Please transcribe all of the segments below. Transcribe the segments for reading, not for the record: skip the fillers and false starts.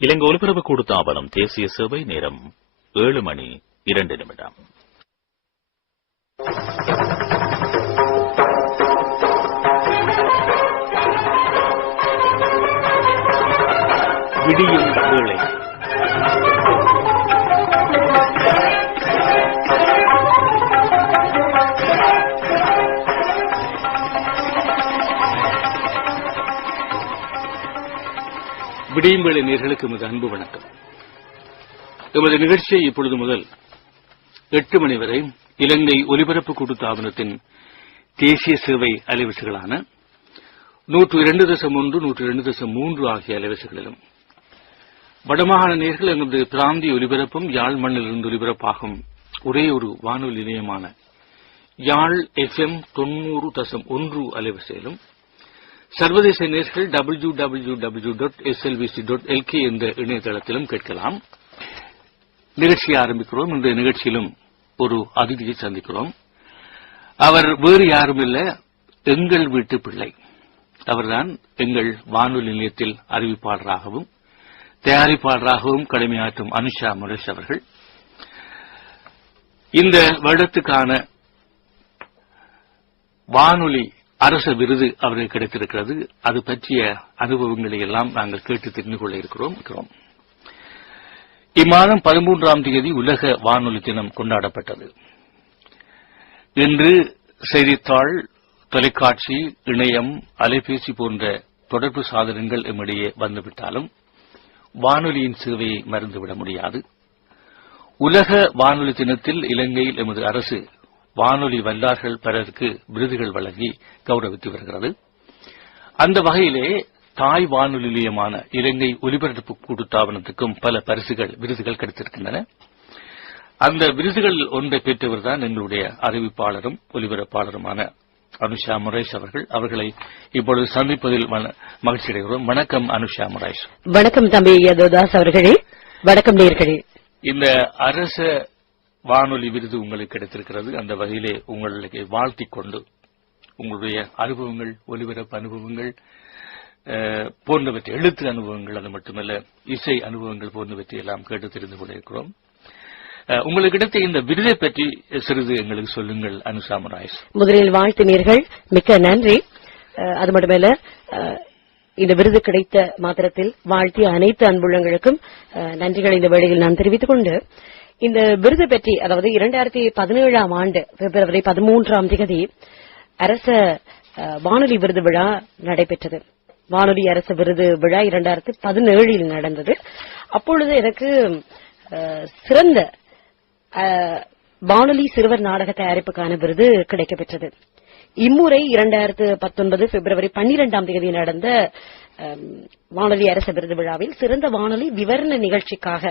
இலங்கை ஒலிபரப்பு கூடுத்தாவனம் தேசிய சேவை நேரம் 7:02. விடியும் வேளை. விடியும் வேளை நேயர்களுக்கு எமது அன்பு வணக்கம். எமது நிகழ்ச்சியை இப்பொழுது முதல் 8 மணி வரை இலங்கை ஒலிபரப்பு கூட்டுத்தாபனத்தின் தேசிய சேவை அலைவரிசைகளான 102.1, 102.3 ஆகிய அலைவரிசைகளிலும், வடமாகாண நேயர்கள் எமது பிராந்திய ஒலிபரப்பும் யாழ் மண்ணிலிருந்து ஒலிபரப்பாகும் ஒரே ஒரு வானொலி நிலையமான யாழ் FM 90.1 அலைவரிசையிலும், சர்வதேச நேயர்கள் www.slbc.lk என்ற இணையதளத்திலும் கேட்கலாம். நிகழ்ச்சியை ஆரம்பிக்கிறோம். இந்த நிகழ்ச்சியிலும் ஒரு அதிதியை சந்திக்கிறோம். அவர் வேறு யாரும் இல்ல, எங்கள் வீட்டு பிள்ளை. அவர்தான் எங்கள் வானொலி நிலையத்தில் அறிவிப்பாளராகவும் தயாரிப்பாளராகவும் கடமையாற்றும் அனுஷா முரேஷ் அவர்கள். இந்த வருடத்துக்கான வானொலி அரச விருது அவருக்கு கிடைத்திருக்கிறது. அது பற்றிய அனுபவங்களை எல்லாம் நாங்கள் கேட்டு தெரிந்து கொள்ள இருக்கிறோம். இம்மாதம் 13ஆம் தேதி உலக வானொலி தினம் கொண்டாடப்பட்டது. இன்று செய்தித்தாள், தொலைக்காட்சி, இணையம், அலைபேசி போன்ற தொடர்பு சாதனங்கள் எம்மிடையே வந்துவிட்டாலும் வானொலியின் சேவையை மறந்துவிட முடியாது. உலக வானொலி தினத்தில் இலங்கையில் எமது அரசு வானொலி வல்லார்கள் பலருக்கு விருதுகள் வழங்கி கௌரவித்து வருகிறது. அந்த வகையிலே தாய் வானொலி நிலையமான இலங்கை ஒலிபரப்பு கூட்டுத்தாபனத்துக்கும் பல விருதுகள் கிடைத்திருக்கின்றன. அந்த விருதுகள் ஒன்றை பெற்றவர்தான் எங்களுடைய அறிவிப்பாளரும் ஒலிபரப்பாளருமான அனுஷா முரேஷ் அவர்கள். அவர்களை இப்பொழுது சந்திப்பதில் மகிழ்ச்சி அடைகிறோம். வணக்கம் அனுஷா முரேஷ். வணக்கம் தம்பி யதுதாஸ் அவர்களே. வணக்கம் நேயர்களே. இந்த அரச வானொலி விருது உங்களுக்கு கிடைத்திருக்கிறது. அந்த வகையிலே உங்களுக்கு வாழ்த்திக் கொண்டு உங்களுடைய அனுபவங்கள், ஒலிபரப்பு அனுபவங்கள் போன்றவற்றை, எழுத்து அனுபவங்கள், அது மட்டுமல்ல இசை அனுபவங்கள் போன்றவற்றை எல்லாம் கேட்டு தெரிந்து கொண்டிருக்கிறோம். உங்களுக்கு கிடைத்த இந்த விருதை பற்றி சிறிது எங்களுக்கு சொல்லுங்கள் அனுஷா முரேஷ். முதலில் வாழ்த்தினீர்கள், மிக்க நன்றி. அது மட்டுமல்ல, இந்த விருது கிடைத்த மாத்திரத்தில் வாழ்த்திய அனைத்து அன்புள்ளங்களுக்கும் நன்றிகளை இந்த வேளையில் நான் தெரிவித்துக் கொண்டு, இந்த விருது பற்றி, அதாவது 2017ஆம் ஆண்டு பிப்ரவரி 13ஆம் தேதி அரச வானொலி விருது விழா நடைபெற்றது. வானொலி அரசு விருது விழா 2017 நடந்தது. அப்பொழுது எனக்கு சிறந்த வானொலி சிறுவர் நாடக தயாரிப்புக்கான விருது கிடைக்கப்பெற்றது. இம்முறை 2019 பிப்ரவரி 12ஆம் தேதி நடந்த வானொலி அரசு விருது விழாவில் சிறந்த வானொலி விவரண நிகழ்ச்சிக்காக,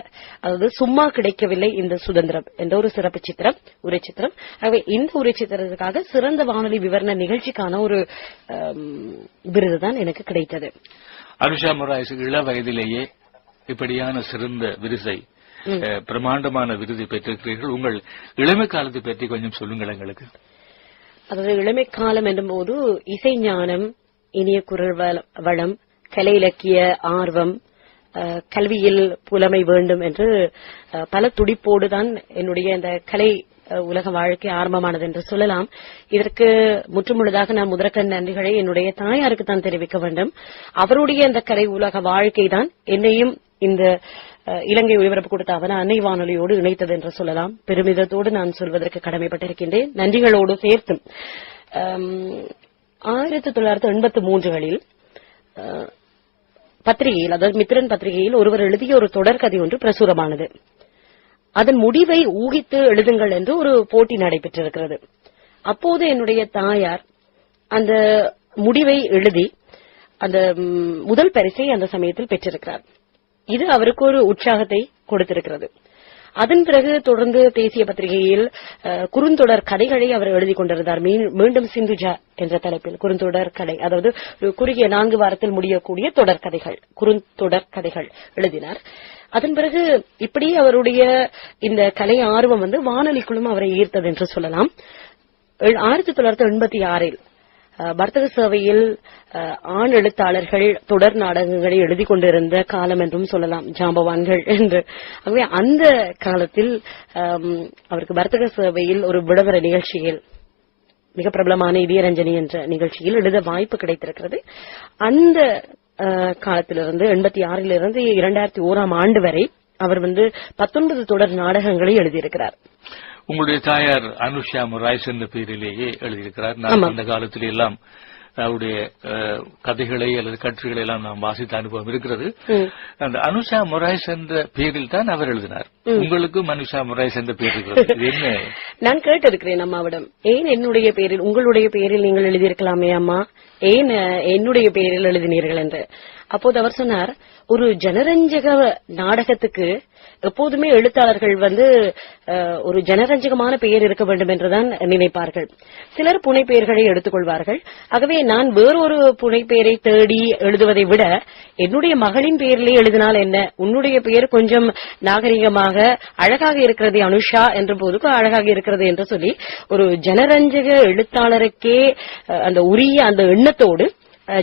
அதாவது சும்மா கிடைக்கவில்லை இந்த சுதந்திரம் என்ற ஒரு சிறப்பு சித்திரம், உரை சித்திரம். ஆகவே இந்த உரை சித்திரத்துக்காக சிறந்த வானொலி விவரண நிகழ்ச்சிக்கான ஒரு விருதுதான் எனக்கு கிடைத்தது. அனுஷா முரேஷ் இள வயதிலேயே இப்படியான சிறந்த விருதை, பிரமாண்டமான விருதை பெற்றிருக்கிறீர்கள். உங்கள் இளமை காலத்தை பற்றி கொஞ்சம் சொல்லுங்கள் எங்களுக்கு. அதாவது இளமை காலம் என்னும் போது இசை ஞானம், இனிய குரல் வளம், கலை இலக்கிய ஆர்வம், கல்வியில் புலமை வேண்டும் என்று பல துடிப்போடுதான் என்னுடைய இந்த கலை உலக வாழ்க்கை ஆரம்பமானது என்று சொல்லலாம். இதற்கு முற்றுமுழுதாக நான் முதற்கண் நன்றிகளை என்னுடைய தாயாருக்கு தான் தெரிவிக்க வேண்டும். அவருடைய இந்த கலை உலக வாழ்க்கை தான் என்னையும் இந்த இலங்கை ஒலிபரப்பு கூட்டுத்தாபன அன்னை வானொலியோடு இணைத்தது என்று சொல்லலாம். பெருமிதத்தோடு நான் சொல்வதற்கு கடமைப்பட்டிருக்கின்றேன், நன்றிகளோடு சேர்த்து. 1983களில் பத்திரிகையில், அதாவது மித்திரன் பத்திரிகையில் ஒருவர் எழுதிய ஒரு தொடர்கதை ஒன்று பிரசுரமானது. அதன் முடிவை ஊகித்து எழுதுங்கள் என்று ஒரு போட்டி நடைபெற்றிருக்கிறது. அப்போது என்னுடைய தாயார் அந்த முடிவை எழுதி அந்த முதல் பரிசை அந்த சமயத்தில் பெற்றிருக்கிறார். இது அவருக்கு ஒரு உற்சாகத்தை கொடுத்திருக்கிறது. அதன் பிறகு தொடர்ந்து தேசிய பத்திரிகையில் குறுந்தொடர் கதைகளை அவர் எழுதிக் கொண்டிருந்தார். மீண்டும் சிந்துஜா என்ற தலைப்பில் குறுந்தொடர் கதை, அதாவது குறுகிய 4 வாரத்தில் முடியக்கூடிய தொடர் கதைகள், குறுந்தொடர் கதைகள் எழுதினார். அதன் பிறகு இப்படி அவருடைய இந்த கலை ஆர்வம் வானொலிக்குள்ளும் அவரை ஈர்த்தது என்று சொல்லலாம். 1986 வர்த்தக சேவையில் ஆண் எழுத்தாளர்கள் தொடர் நாடகங்களை எழுதி கொண்டிருந்த காலம் என்றும் சொல்லலாம், ஜாம்பவான்கள் என்று. ஆகவே அந்த காலத்தில் அவருக்கு வர்த்தக சேவையில் ஒரு விளம்பர நிகழ்ச்சியில், மிக பிரபலமான இதயரஞ்சனி என்ற நிகழ்ச்சியில் எழுத வாய்ப்பு கிடைத்திருக்கிறது. அந்த காலத்திலிருந்து 86 2001 ஆண்டு வரை அவர் 19 தொடர் நாடகங்களை எழுதியிருக்கிறார். உங்களுடைய தாயார் அனுஷா மொரைஸ் என்ற பெயரிலேயே எழுதியிருக்கிறார். நான் அந்த காலத்திலே எல்லாம் அவருடைய கதைகளை அல்லது கட்டுரைகளை எல்லாம் நாம் வாசித்த அனுபவம் இருக்கிறது. அந்த அனுஷா மொரைஸ் என்ற பெயரில் தான் அவர் எழுதினார். உங்களுக்கும் அனுஷா மொரைஸ் என்ற பெயர் இருக்கிறது, என்ன? நான் கேட்டிருக்கிறேன் அம்மாவிடம், ஏன் என்னுடைய பெயரில், உங்களுடைய பெயரில் நீங்கள் எழுதியிருக்கலாமே அம்மா, ஏன் என்னுடைய பெயரில் எழுதினீர்கள் என்று. அப்போது அவர் சொன்னார், ஒரு ஜனரஞ்சக நாடகத்துக்கு எப்போதுமே எழுத்தாளர்கள் ஒரு ஜனரஞ்சகமான பெயர் இருக்க வேண்டும் என்றுதான் நினைப்பார்கள். சிலர் புனை பெயர்களை எடுத்துக்கொள்வார்கள். ஆகவே நான் வேறொரு புனை பெயரை தேடி எழுதுவதை விட என்னுடைய மகளின் பெயரிலே எழுதினால் என்ன, உன்னுடைய பெயர் கொஞ்சம் நாகரிகமாக அழகாக இருக்கிறது அனுஷா என்ற போதுக்கு அழகாக இருக்கிறது என்று சொல்லி ஒரு ஜனரஞ்சக எழுத்தாளருக்கே அந்த உரிய அந்த எண்ணத்தோடு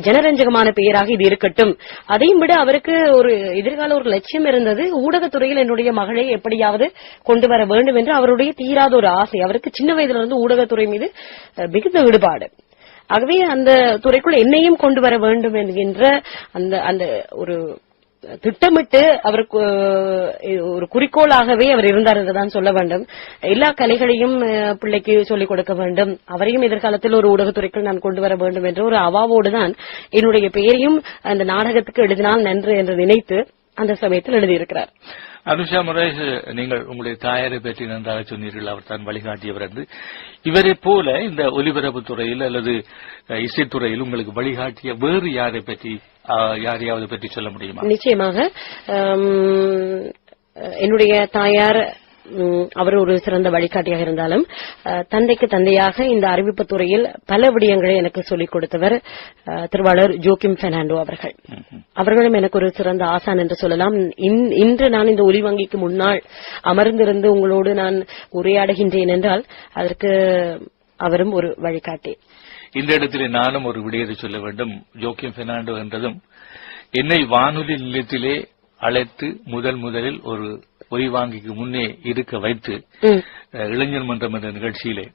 ஜனரஞ்சகமான பெயராக இது இருக்கட்டும். அதையும் விட அவருக்கு ஒரு எதிர்கால ஒரு லட்சியம் இருந்தது, ஊடகத்துறையில் என்னுடைய மகளை எப்படியாவது கொண்டு வர வேண்டும் என்று அவருடைய தீராத ஒரு ஆசை. அவருக்கு சின்ன வயதிலிருந்து ஊடகத்துறை மீது மிகுந்த ஈடுபாடு. ஆகவே அந்த துறைக்குள் என்னையும் கொண்டு வர வேண்டும் என்கின்ற அந்த ஒரு திட்டமிட்டு அவருக்கு ஒரு குறிக்கோளாகவே அவர் இருந்தார் என்றுதான் சொல்ல வேண்டும். எல்லா கலைகளையும் பிள்ளைக்கு சொல்லிக் கொடுக்க வேண்டும், அவரையும் எதிர்காலத்தில் ஒரு ஊடகத்துறைக்குள் நான் கொண்டு வர வேண்டும் என்ற ஒரு அவாவோடுதான் என்னுடைய பெயரையும் அந்த நாடகத்துக்கு எழுதினால் நன்று என்று நினைத்து அந்த சமயத்தில் எழுதியிருக்கிறார். அனுஷா மொரைஸ், நீங்கள் உங்களுடைய தாயாரை பற்றி நன்றாக சொன்னீர்கள், அவர் தான் வழிகாட்டியவர் என்று. இவரை போல இந்த ஒலிபரப்பு துறையில் அல்லது இசைத்துறையில் உங்களுக்கு வழிகாட்டிய வேறு யாரையாவது பற்றி சொல்ல முடியுமா? நிச்சயமாக. என்னுடைய தாயார் அவர் ஒரு சிறந்த வழிகாட்டியாக இருந்தாலும் தந்தைக்கு தந்தையாக இந்த அறிவிப்பு துறையில் பல விடயங்களை எனக்கு சொல்லிக் கொடுத்தவர் திருவாளர் ஜோக்கிம் பெர்னாண்டோ அவர்கள். அவர்களும் எனக்கு ஒரு சிறந்த ஆசான் என்று சொல்லலாம். இன்று நான் இந்த ஒலி வங்கிக்கு முன்னால் அமர்ந்திருந்து உங்களோடு நான் உரையாடுகின்றேன் என்றால் அதற்கு அவரும் ஒரு வழிகாட்டி. இந்த இடத்திலே நானும் ஒரு விடயத்தை சொல்ல வேண்டும். ஜோக்கிம் பெர்னாண்டோ என்றதும் என்னை வானொலி நிலையத்திலே அழைத்து முதலில் ஒரு ஒலி வாங்கிக்கு முன்னே இருக்க வைத்து இளைஞர் மன்றம் என்ற நிகழ்ச்சியிலே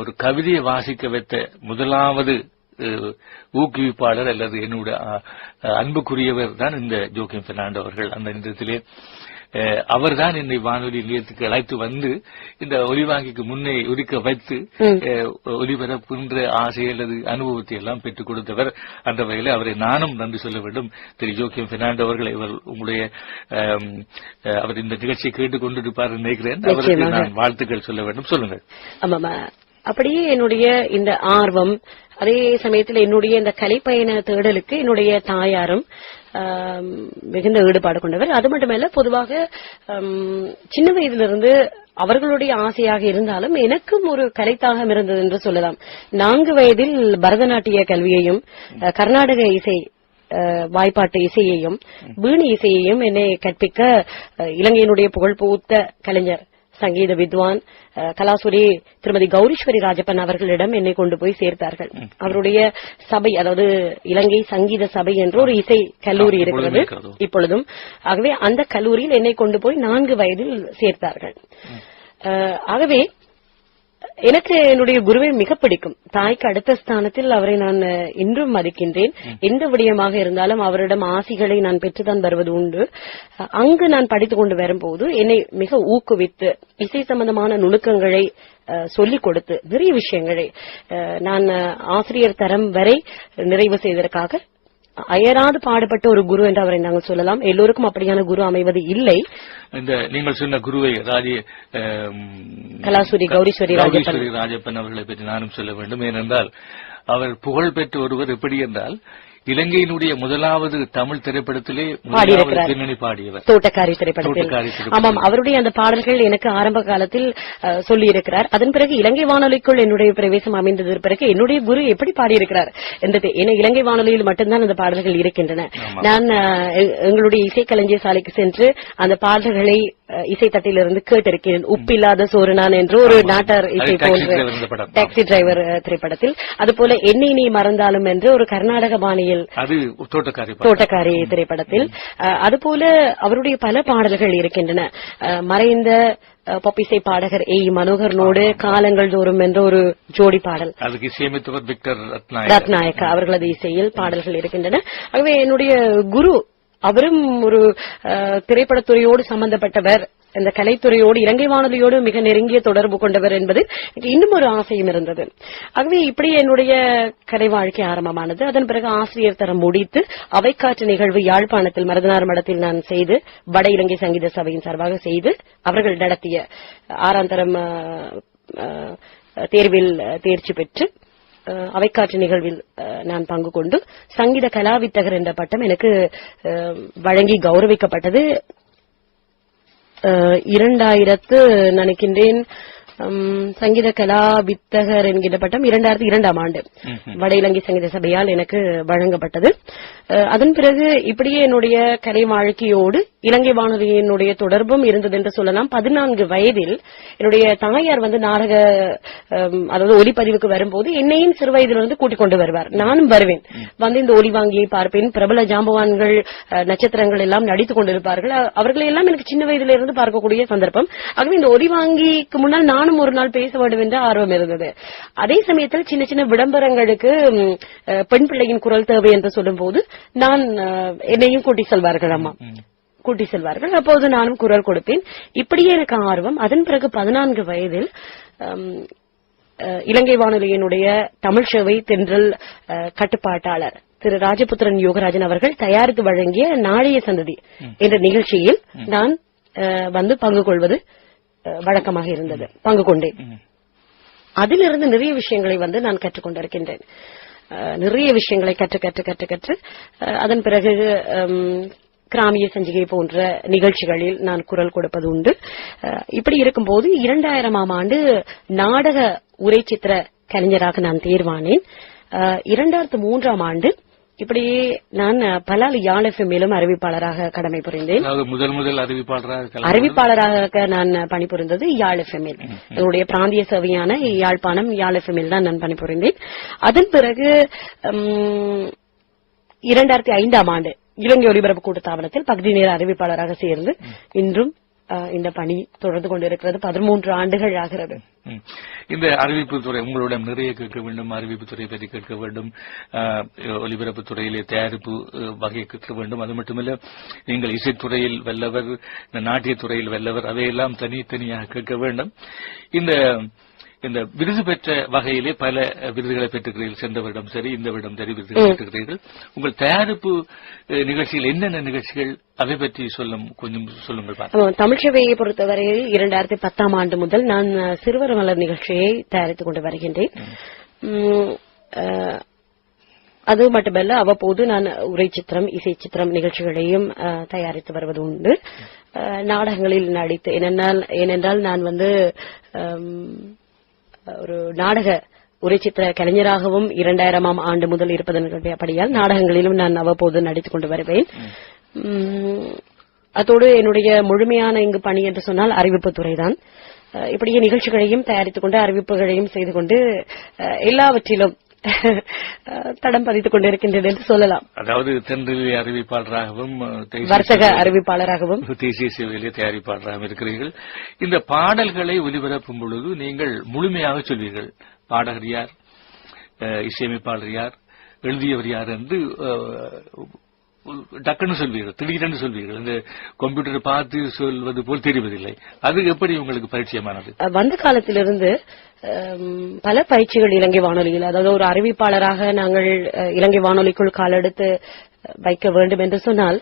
ஒரு கவிதையை வாசிக்க வைத்த முதலாவது ஊக்குவிப்பாளர் அல்லது என்னுடைய அன்புக்குரியவர் தான் இந்த ஜோக்கிம் பெர்னாண்டோ அவர்கள். அந்த நேரத்திலே அவர்தான் என்னை வானொலி நிலையத்துக்கு அழைத்து வந்து இந்த ஒலிவாங்கிக்கு முன்னே ஒலிக்க வைத்து ஒலிபரப்புன்ற ஆசை அல்லது அனுபவத்தை எல்லாம் பெற்றுக் கொடுத்தவர். அந்த வகையில் அவரை நானும் நன்றி சொல்ல வேண்டும். திரு ஜோக்கிம் பெர்னாண்டோ அவர்கள், உங்களுடைய அவர் இந்த நிகழ்ச்சியை கேட்டுக் கொண்டிருப்பார் நினைக்கிறேன். அவருக்கு நான் வாழ்த்துக்கள் சொல்ல வேண்டும். சொல்லுங்கள். ஆமாமா, அப்படியே என்னுடைய இந்த ஆர்வம், அதே சமயத்தில் என்னுடைய இந்த கலைப்பயண தேடலுக்கு என்னுடைய தாயாரும் மிகுந்த ஈடுபாடு கொண்டவர். அது மட்டுமல்ல, பொதுவாக சின்ன வயதிலிருந்து அவர்களுடைய ஆசையாக இருந்தாலும் எனக்கும் ஒரு கலைத்தாகம் இருந்தது என்று சொல்லலாம். 4 வயதில் பரதநாட்டிய கல்வியையும் கர்நாடக இசை வாய்ப்பாட்டு இசையையும் வீணை இசையையும் என்னை கற்பிக்க இலங்கையினுடைய புகழ்பூத்த கலைஞர் சங்கீத வித்வான் கலாசுரி திருமதி கௌரீஸ்வரி ராஜப்பன் அவர்களிடம் என்னை கொண்டு போய் சேர்த்தார்கள். அவருடைய சபை, அதாவது இலங்கை சங்கீத சபை என்று ஒரு இசை கல்லூரி இருக்கிறது இப்பொழுதும். ஆகவே அந்த கல்லூரியில் என்னை கொண்டு போய் 4 வயதில் சேர்த்தார்கள். ஆகவே எனக்கு என்னுடைய குருவை மிக பிடிக்கும். தாய்க்கு அடுத்த ஸ்தானத்தில் அவரை நான் இன்றும் மதிக்கின்றேன். எந்த விடயமாக இருந்தாலும் அவரிடம் ஆசிகளை நான் பெற்றுதான் வருவது உண்டு. அங்கு நான் படித்துக் கொண்டு வரும்போது என்னை மிக ஊக்குவித்து இசை சம்பந்தமான நுணுக்கங்களை சொல்லிக் கொடுத்து நிறைய விஷயங்களை நான் ஆசிரியர் தரம் வரை நிறைவு செய்வதற்காக அயராது பாடுபட்ட ஒரு குரு என்று அவரை நாங்கள் சொல்லலாம். எல்லோருக்கும் அப்படியான குரு அமைவது இல்லை. இந்த நீங்கள் சொன்ன குருவை கலாசுரி கௌரீஸ்வரி ராஜப்பன் அவர்களை பற்றி நானும் சொல்ல வேண்டும். ஏனென்றால் அவர் புகழ் பெற்ற ஒருவர். எப்படி என்றால் இலங்கையினுடைய முதலாவது தமிழ் திரைப்படத்திலே பின்னணி பாடியவர், தோட்டக்காரி திரைப்படத்தில். ஆமாம், அவருடைய அந்த பாடல்கள் எனக்கு ஆரம்ப காலத்தில் சொல்லி இருக்கிறார். அதன் பிறகு இலங்கை வானொலிக்குள் என்னுடைய பிரவேசம் அமைந்ததற்கு பிறகு என்னுடைய குரு எப்படி பாடியிருக்கிறார் என்றது, ஏன்னா இலங்கை வானொலியில் மட்டும்தான் அந்த பாடல்கள் இருக்கின்றன. நான் எங்களுடைய இசைக்களஞ்சிய சாலைக்கு சென்று அந்த பாடல்களை இசைத்தட்டிலிருந்து கேட்டிருக்கிறேன். உப்பில்லாத சோறு நான் என்று ஒரு நாட்டார் இசை போன்ற டாக்ஸி டிரைவர் திரைப்படத்தில், அதுபோல என்னை நீ மறந்தாலும் என்று ஒரு கர்நாடக பாணியில் தோட்டக்காரி திரைப்படத்தில், அதுபோல அவருடைய பல பாடல்கள் இருக்கின்றன. மறைந்த பொப்பிசை பாடகர் மனோகரனோடு காலங்கள் தோறும் என்ற ஒரு ஜோடி பாடல், அதுக்கு இசையமைத்தவர் விக்டர் ரத்நாயக்கா அவர்களது இசையில் பாடல்கள் இருக்கின்றன. ஆகவே என்னுடைய குரு அவரும் ஒரு திரைப்படத்துறையோடு சம்பந்தப்பட்டவர், இந்த கலைத்துறையோடு இலங்கை வானொலியோடு மிக நெருங்கிய தொடர்பு கொண்டவர் என்பது இன்னும் ஒரு ஆசையும் இருந்தது. ஆகவே இப்படி என்னுடைய கலை வாழ்க்கை ஆரம்பமானது. அதன் பிறகு ஆசிரியர் தரம் முடித்து அவைக்காற்று நிகழ்வு யாழ்ப்பாணத்தில் மருதனார் மடத்தில் நான் செய்து, வட இலங்கை சங்கீத சபையின் சார்பாக செய்து, அவர்கள் நடத்திய 6ஆம் தரம் தேர்வில் தேர்ச்சி பெற்று அவைக்காற்று நிகழ்வில் நான் பங்கு கொண்டு சங்கீத கலாவித்தகர் என்ற பட்டம் எனக்கு வழங்கி கௌரவிக்கப்பட்டது. 2000 நினைக்கின்றேன் சங்கீத கலா வித்தகர் என்கிற பட்டம் 2002ஆம் ஆண்டு வட இலங்கை சங்கீத சபையால் எனக்கு வழங்கப்பட்டது. அதன் பிறகு இப்படியே என்னுடைய கலை வாழ்க்கையோடு இலங்கை வானொலியினுடைய தொடர்பும் இருந்தது என்று சொல்லலாம். 14 வயதில் என்னுடைய தாயார் நாடக அதாவது ஒலிப்பதிவுக்கு வரும்போது என்னையும் சிறு வயதிலிருந்து கூட்டிக் கொண்டு வருவார். நானும் வருவேன், இந்த ஒலிவாங்கியை பார்ப்பேன். பிரபல ஜாம்பவான்கள் நட்சத்திரங்கள் எல்லாம் நடித்துக் கொண்டிருப்பார்கள். அவர்களை எல்லாம் எனக்கு சின்ன வயதிலிருந்து பார்க்கக்கூடிய சந்தர்ப்பம். ஆகவே இந்த ஒலிவாங்கிக்கு முன்னால் நானும் ஒரு நாள் பேச வேண்டும் என்ற ஆர்வம் இருந்தது. அதே சமயத்தில் சின்ன சின்ன விளம்பரங்களுக்கு பெண் பிள்ளையின் குரல் தேவை என்று சொல்லும் போது நான் என்னையும் கூட்டி செல்வார்கள், அம்மா கூட்டி செல்வார்கள். அப்போது நானும் குரல் கொடுப்பேன். இப்படியே எனக்கு ஆர்வம். அதன் பிறகு 14 வயதில் இலங்கை வானொலியினுடைய தமிழ் சேவை தென்றல் கட்டுப்பாட்டாளர் திரு ராஜபுத்திரன் யோகராஜன் அவர்கள் தயாரித்து வழங்கிய நாளைய சந்ததி என்ற நிகழ்ச்சியில் நான் பங்கு கொள்வது வழக்கமாக இருந்தது. பங்கு கொண்டேன். அதிலிருந்து நிறைய விஷயங்களை நான் கற்றுக்கொண்டிருக்கின்றேன். நிறைய விஷயங்களை கற்று அதன் பிறகு கிராமிய சஞ்சிகை போன்ற நிகழ்ச்சிகளில் நான் குரல் கொடுப்பது உண்டு. இப்படி இருக்கும்போது 2000ஆம் ஆண்டு நாடக உரை சித்திர கலைஞராக நான் தேர்வானேன். 2003ஆம் ஆண்டு இப்படியே நான் பலால் யாழ் எஃப்எம்மிலும் அறிவிப்பாளராக கடமை புரிந்தேன். முதல் அறிவிப்பாளராக நான் பணிபுரிந்தது யாழ் எஃப்எம்மில். என்னுடைய பிராந்திய சேவையான யாழ்ப்பாணம் யாழ் எஃப்எம்மில் தான் நான் பணிபுரிந்தேன். அதன் பிறகு 2005ஆம் ஆண்டு இலங்கை ஒலிபரப்பு கூட்டுத்தாபனத்தில் பகுதி நேர அறிவிப்பாளராக சேர்ந்து இன்றும் இந்த பணி தொடர்ந்து கொண்டிருக்கிறது. 13 ஆண்டுகள் ஆகிறது. இந்த அறிவிப்பு துறை உங்களிடம் நிறைய கேட்க வேண்டும். அறிவிப்பு துறை பற்றி கேட்க வேண்டும். ஒலிபரப்பு துறையிலே தயாரிப்பு வகை கேட்க வேண்டும். அது மட்டுமல்ல, நீங்கள் இசைத்துறையில் வல்லவர், நாட்டியத்துறையில் வல்லவர், அவையெல்லாம் தனித்தனியாக கேட்க வேண்டும். இந்த விருது பெற்ற வகையிலே பல விருதுகளை பெற்றுக்கிறீர்கள். சென்ற வருடம் சரி, இந்த வருடம் சரி விருதுகளை பெற்றுக்கிறீர்கள். உங்கள் தயாரிப்பு நிகழ்ச்சியில் என்னென்ன நிகழ்ச்சிகள், அதை பற்றி கொஞ்சம் சொல்லுங்கள். தமிழ்ச்சேவையை பொறுத்தவரையில் 2010ஆம் ஆண்டு முதல் நான் சிறுவர் மலர் நிகழ்ச்சியை தயாரித்துக் கொண்டு வருகின்றேன். அது மட்டுமல்ல, அவ்வப்போது நான் உரை சித்திரம், இசை சித்திரம் நிகழ்ச்சிகளையும் தயாரித்து வருவது உண்டு. நாடகங்களில் நடித்து, ஏனென்றால் நான் ஒரு நாடக உரை சித்திர கலைஞராகவும் 2000ஆம் ஆண்டு முதல் இருப்பதன்படியால் நாடகங்களிலும் நான் அவ்வப்போது நடித்துக் கொண்டு வருவேன். அதோடு என்னுடைய முழுமையான இங்கு பணி என்று சொன்னால் அறிவிப்பு துறைதான். இப்படியே நிகழ்ச்சிகளையும் தயாரித்துக் கொண்டு அறிவிப்புகளையும் செய்து கொண்டு எல்லாவற்றிலும் தடம் பதித்துக் கொண்டிருக்கின்றது என்று சொல்லலாம். அதாவது தென்றல் அறிவிப்பாளராகவும் வர்த்தக அறிவிப்பாளராகவும் தேசிய சேவையிலே தயாரிப்பாளராகவும் இருக்கிறீர்கள். இந்த பாடல்களை ஒலிபரப்பும் பொழுது நீங்கள் முழுமையாக சொல்வீர்கள். பாடகர் யார், இசையமைப்பாளர் யார், எழுதியவர் யார் என்று டக்குன்னு சொல்வீர்கள், திடீரென்று சொல்வீர்கள். இந்த கம்ப்யூட்டரை பார்த்து சொல்வது போல் தெரிவதில்லை. அது எப்படி உங்களுக்கு பரிச்சயமானது? வந்த காலத்திலிருந்து பல பயிற்சிகள் இலங்கை வானொலியில், அதாவது ஒரு அறிவிப்பாளராக நாங்கள் இலங்கை வானொலிக்குள் காலெடுத்து வைக்க வேண்டும் என்று சொன்னால்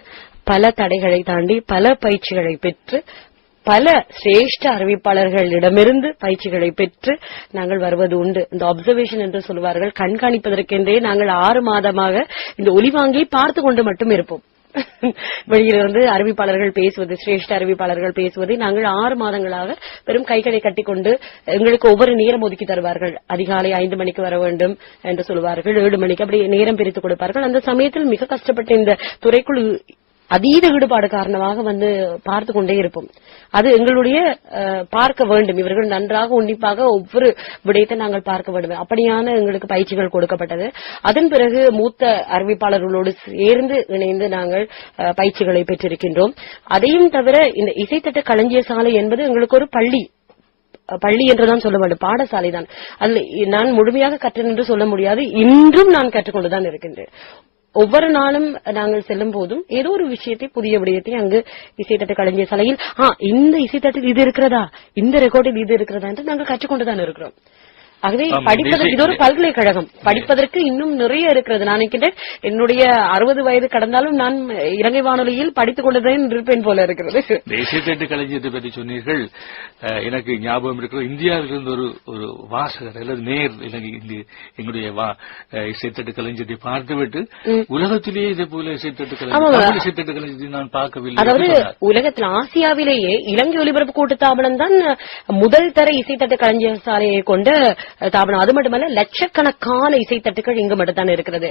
பல தடைகளை தாண்டி பல பயிற்சிகளை பெற்று பல சிரேஷ்ட அறிவிப்பாளர்களிடமிருந்து பயிற்சிகளை பெற்று நாங்கள் வருவது உண்டு. இந்த அப்சர்வேஷன் என்று சொல்வார்கள், கண்காணிப்பதற்கென்றே நாங்கள் 6 மாதமாக இந்த ஒலிவாங்கியை பார்த்து கொண்டு மட்டும் இருப்போம். வெளியிலிருந்து அறிவிப்பாளர்கள் பேசுவது, சிரேஷ்ட அறிவிப்பாளர்கள் பேசுவதை நாங்கள் 6 மாதங்களாக வெறும் கைகளை கட்டிக்கொண்டு எங்களுக்கு ஒவ்வொரு நேரம் ஒதுக்கி தருவார்கள். அதிகாலை 5 மணிக்கு வர வேண்டும் என்று சொல்வார்கள், 7 மணிக்கு அப்படி நேரம் பிரித்து கொடுப்பார்கள். அந்த சமயத்தில் மிக கஷ்டப்பட்டு இந்த துறைக்குள் அதீத ஈடுபாடு காரணமாக பார்த்து கொண்டே இருப்போம். அது எங்களுடைய பார்க்க வேண்டும், இவர்கள் நன்றாக உன்னிப்பாக ஒவ்வொரு விடயத்தை நாங்கள் பார்க்க வேண்டும். அப்படியான எங்களுக்கு பயிற்சிகள் கொடுக்கப்பட்டது. அதன் பிறகு மூத்த அறிவிப்பாளர்களோடு சேர்ந்து இணைந்து நாங்கள் பயிற்சிகளை பெற்றிருக்கின்றோம். அதையும் தவிர இந்த இசைத்தட்டு களஞ்சிய சாலை என்பது எங்களுக்கு ஒரு பள்ளி என்றுதான் சொல்ல வேண்டும், பாடசாலை தான். அதில் நான் முழுமையாக கற்றேன் என்று சொல்ல முடியாது. இன்றும் நான் கற்றுக்கொண்டுதான் இருக்கின்றேன். ஒவ்வொரு நாளும் நாங்கள் செல்லும் போதும் ஏதோ ஒரு விஷயத்தை, புதிய விடயத்தை அங்கு இசைத்தட்டு களஞ்சிய சாலையில் இந்த இசைத்தட்டில் இது இருக்கிறதா, இந்த ரெக்கார்டில் இது இருக்கிறதா என்று நாங்கள் கற்றுக்கொண்டுதான் இருக்கிறோம். ஆகவே படிப்பதற்கு இது ஒரு பல்கலைக்கழகம், படிப்பதற்கு இன்னும் நிறைய இருக்கிறது. நான் நினைக்கின்றேன் என்னுடைய 60 வயது கடந்தாலும் நான் இலங்கை வானொலியில் படித்துக் கொண்டுதான் இருப்பேன் போல இருக்கிறது. இசைத்தட்டு களஞ்சியத்தை பற்றி சொன்னீர்கள், எனக்கு ஞாபகம் இருக்கிறது. இந்தியாவிலிருந்து ஒரு வாசகர் அல்லது நேர் எங்களுடைய இசைத்தட்டு களஞ்சியத்தை பார்த்துவிட்டு உலகத்திலேயே இதே போல இசைத்தட்டு களஞ்சியத்தை நான் பார்க்கவில்லை. அதாவது உலகத்தில் ஆசியாவிலேயே இலங்கை ஒலிபரப்பு கூட்டுத்தாபனம் தான் முதல் தர இசைத்தட்டு களஞ்சிய சாலையை கொண்ட தாபனம். அது மட்டுமல்ல, லட்சக்கணக்கான இசைத்தட்டுகள் இங்கு மட்டும்தான் இருக்கிறது.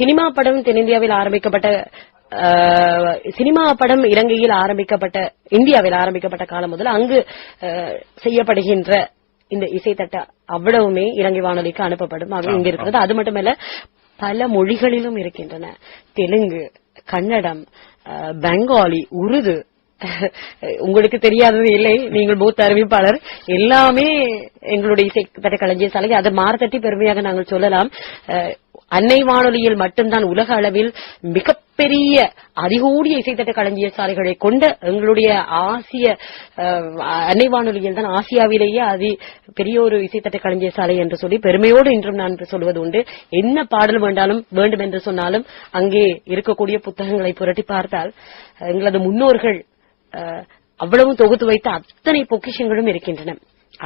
சினிமா படம் தென்னிந்தியாவில் ஆரம்பிக்கப்பட்ட சினிமா படம் இலங்கையில் இந்தியாவில் ஆரம்பிக்கப்பட்ட காலம் முதல் அங்கு செய்யப்படுகின்ற இந்த இசைத்தட்டு அவ்வளவுமே இலங்கை வானொலிக்கு அனுப்பப்படும். ஆக இங்க இருக்கிறது. அது மட்டுமல்ல, பல மொழிகளிலும் இருக்கின்றன. தெலுங்கு, கன்னடம், பெங்காலி, உருது, உங்களுக்கு தெரியாதது இல்லை. நீங்கள் மூத்த அறிவிப்பாளர். எல்லாமே எங்களுடைய இசைத்தட்டு களஞ்சிய சாலை. அதை மார்த்தட்டி பெருமையாக நாங்கள் சொல்லலாம். அன்னை வானொலியில் மட்டும்தான் உலக அளவில் மிகப்பெரிய அதிகூடிய இசைத்தட்டு களஞ்சிய சாலைகளை கொண்ட எங்களுடைய அன்னை வானொலியில் தான் ஆசியாவிலேயே பெரிய ஒரு இசைத்தட்டு களஞ்சிய சாலை என்று சொல்லி பெருமையோடு இன்றும் நான் சொல்வது உண்டு. என்ன பாடல் வேண்டும் என்று சொன்னாலும் அங்கே இருக்கக்கூடிய புத்தகங்களை புரட்டி பார்த்தால் எங்களது முன்னோர்கள் அவ்வளவு தொகுத்து வைத்த அத்தனை பொக்கிஷங்களும் இருக்கின்றன.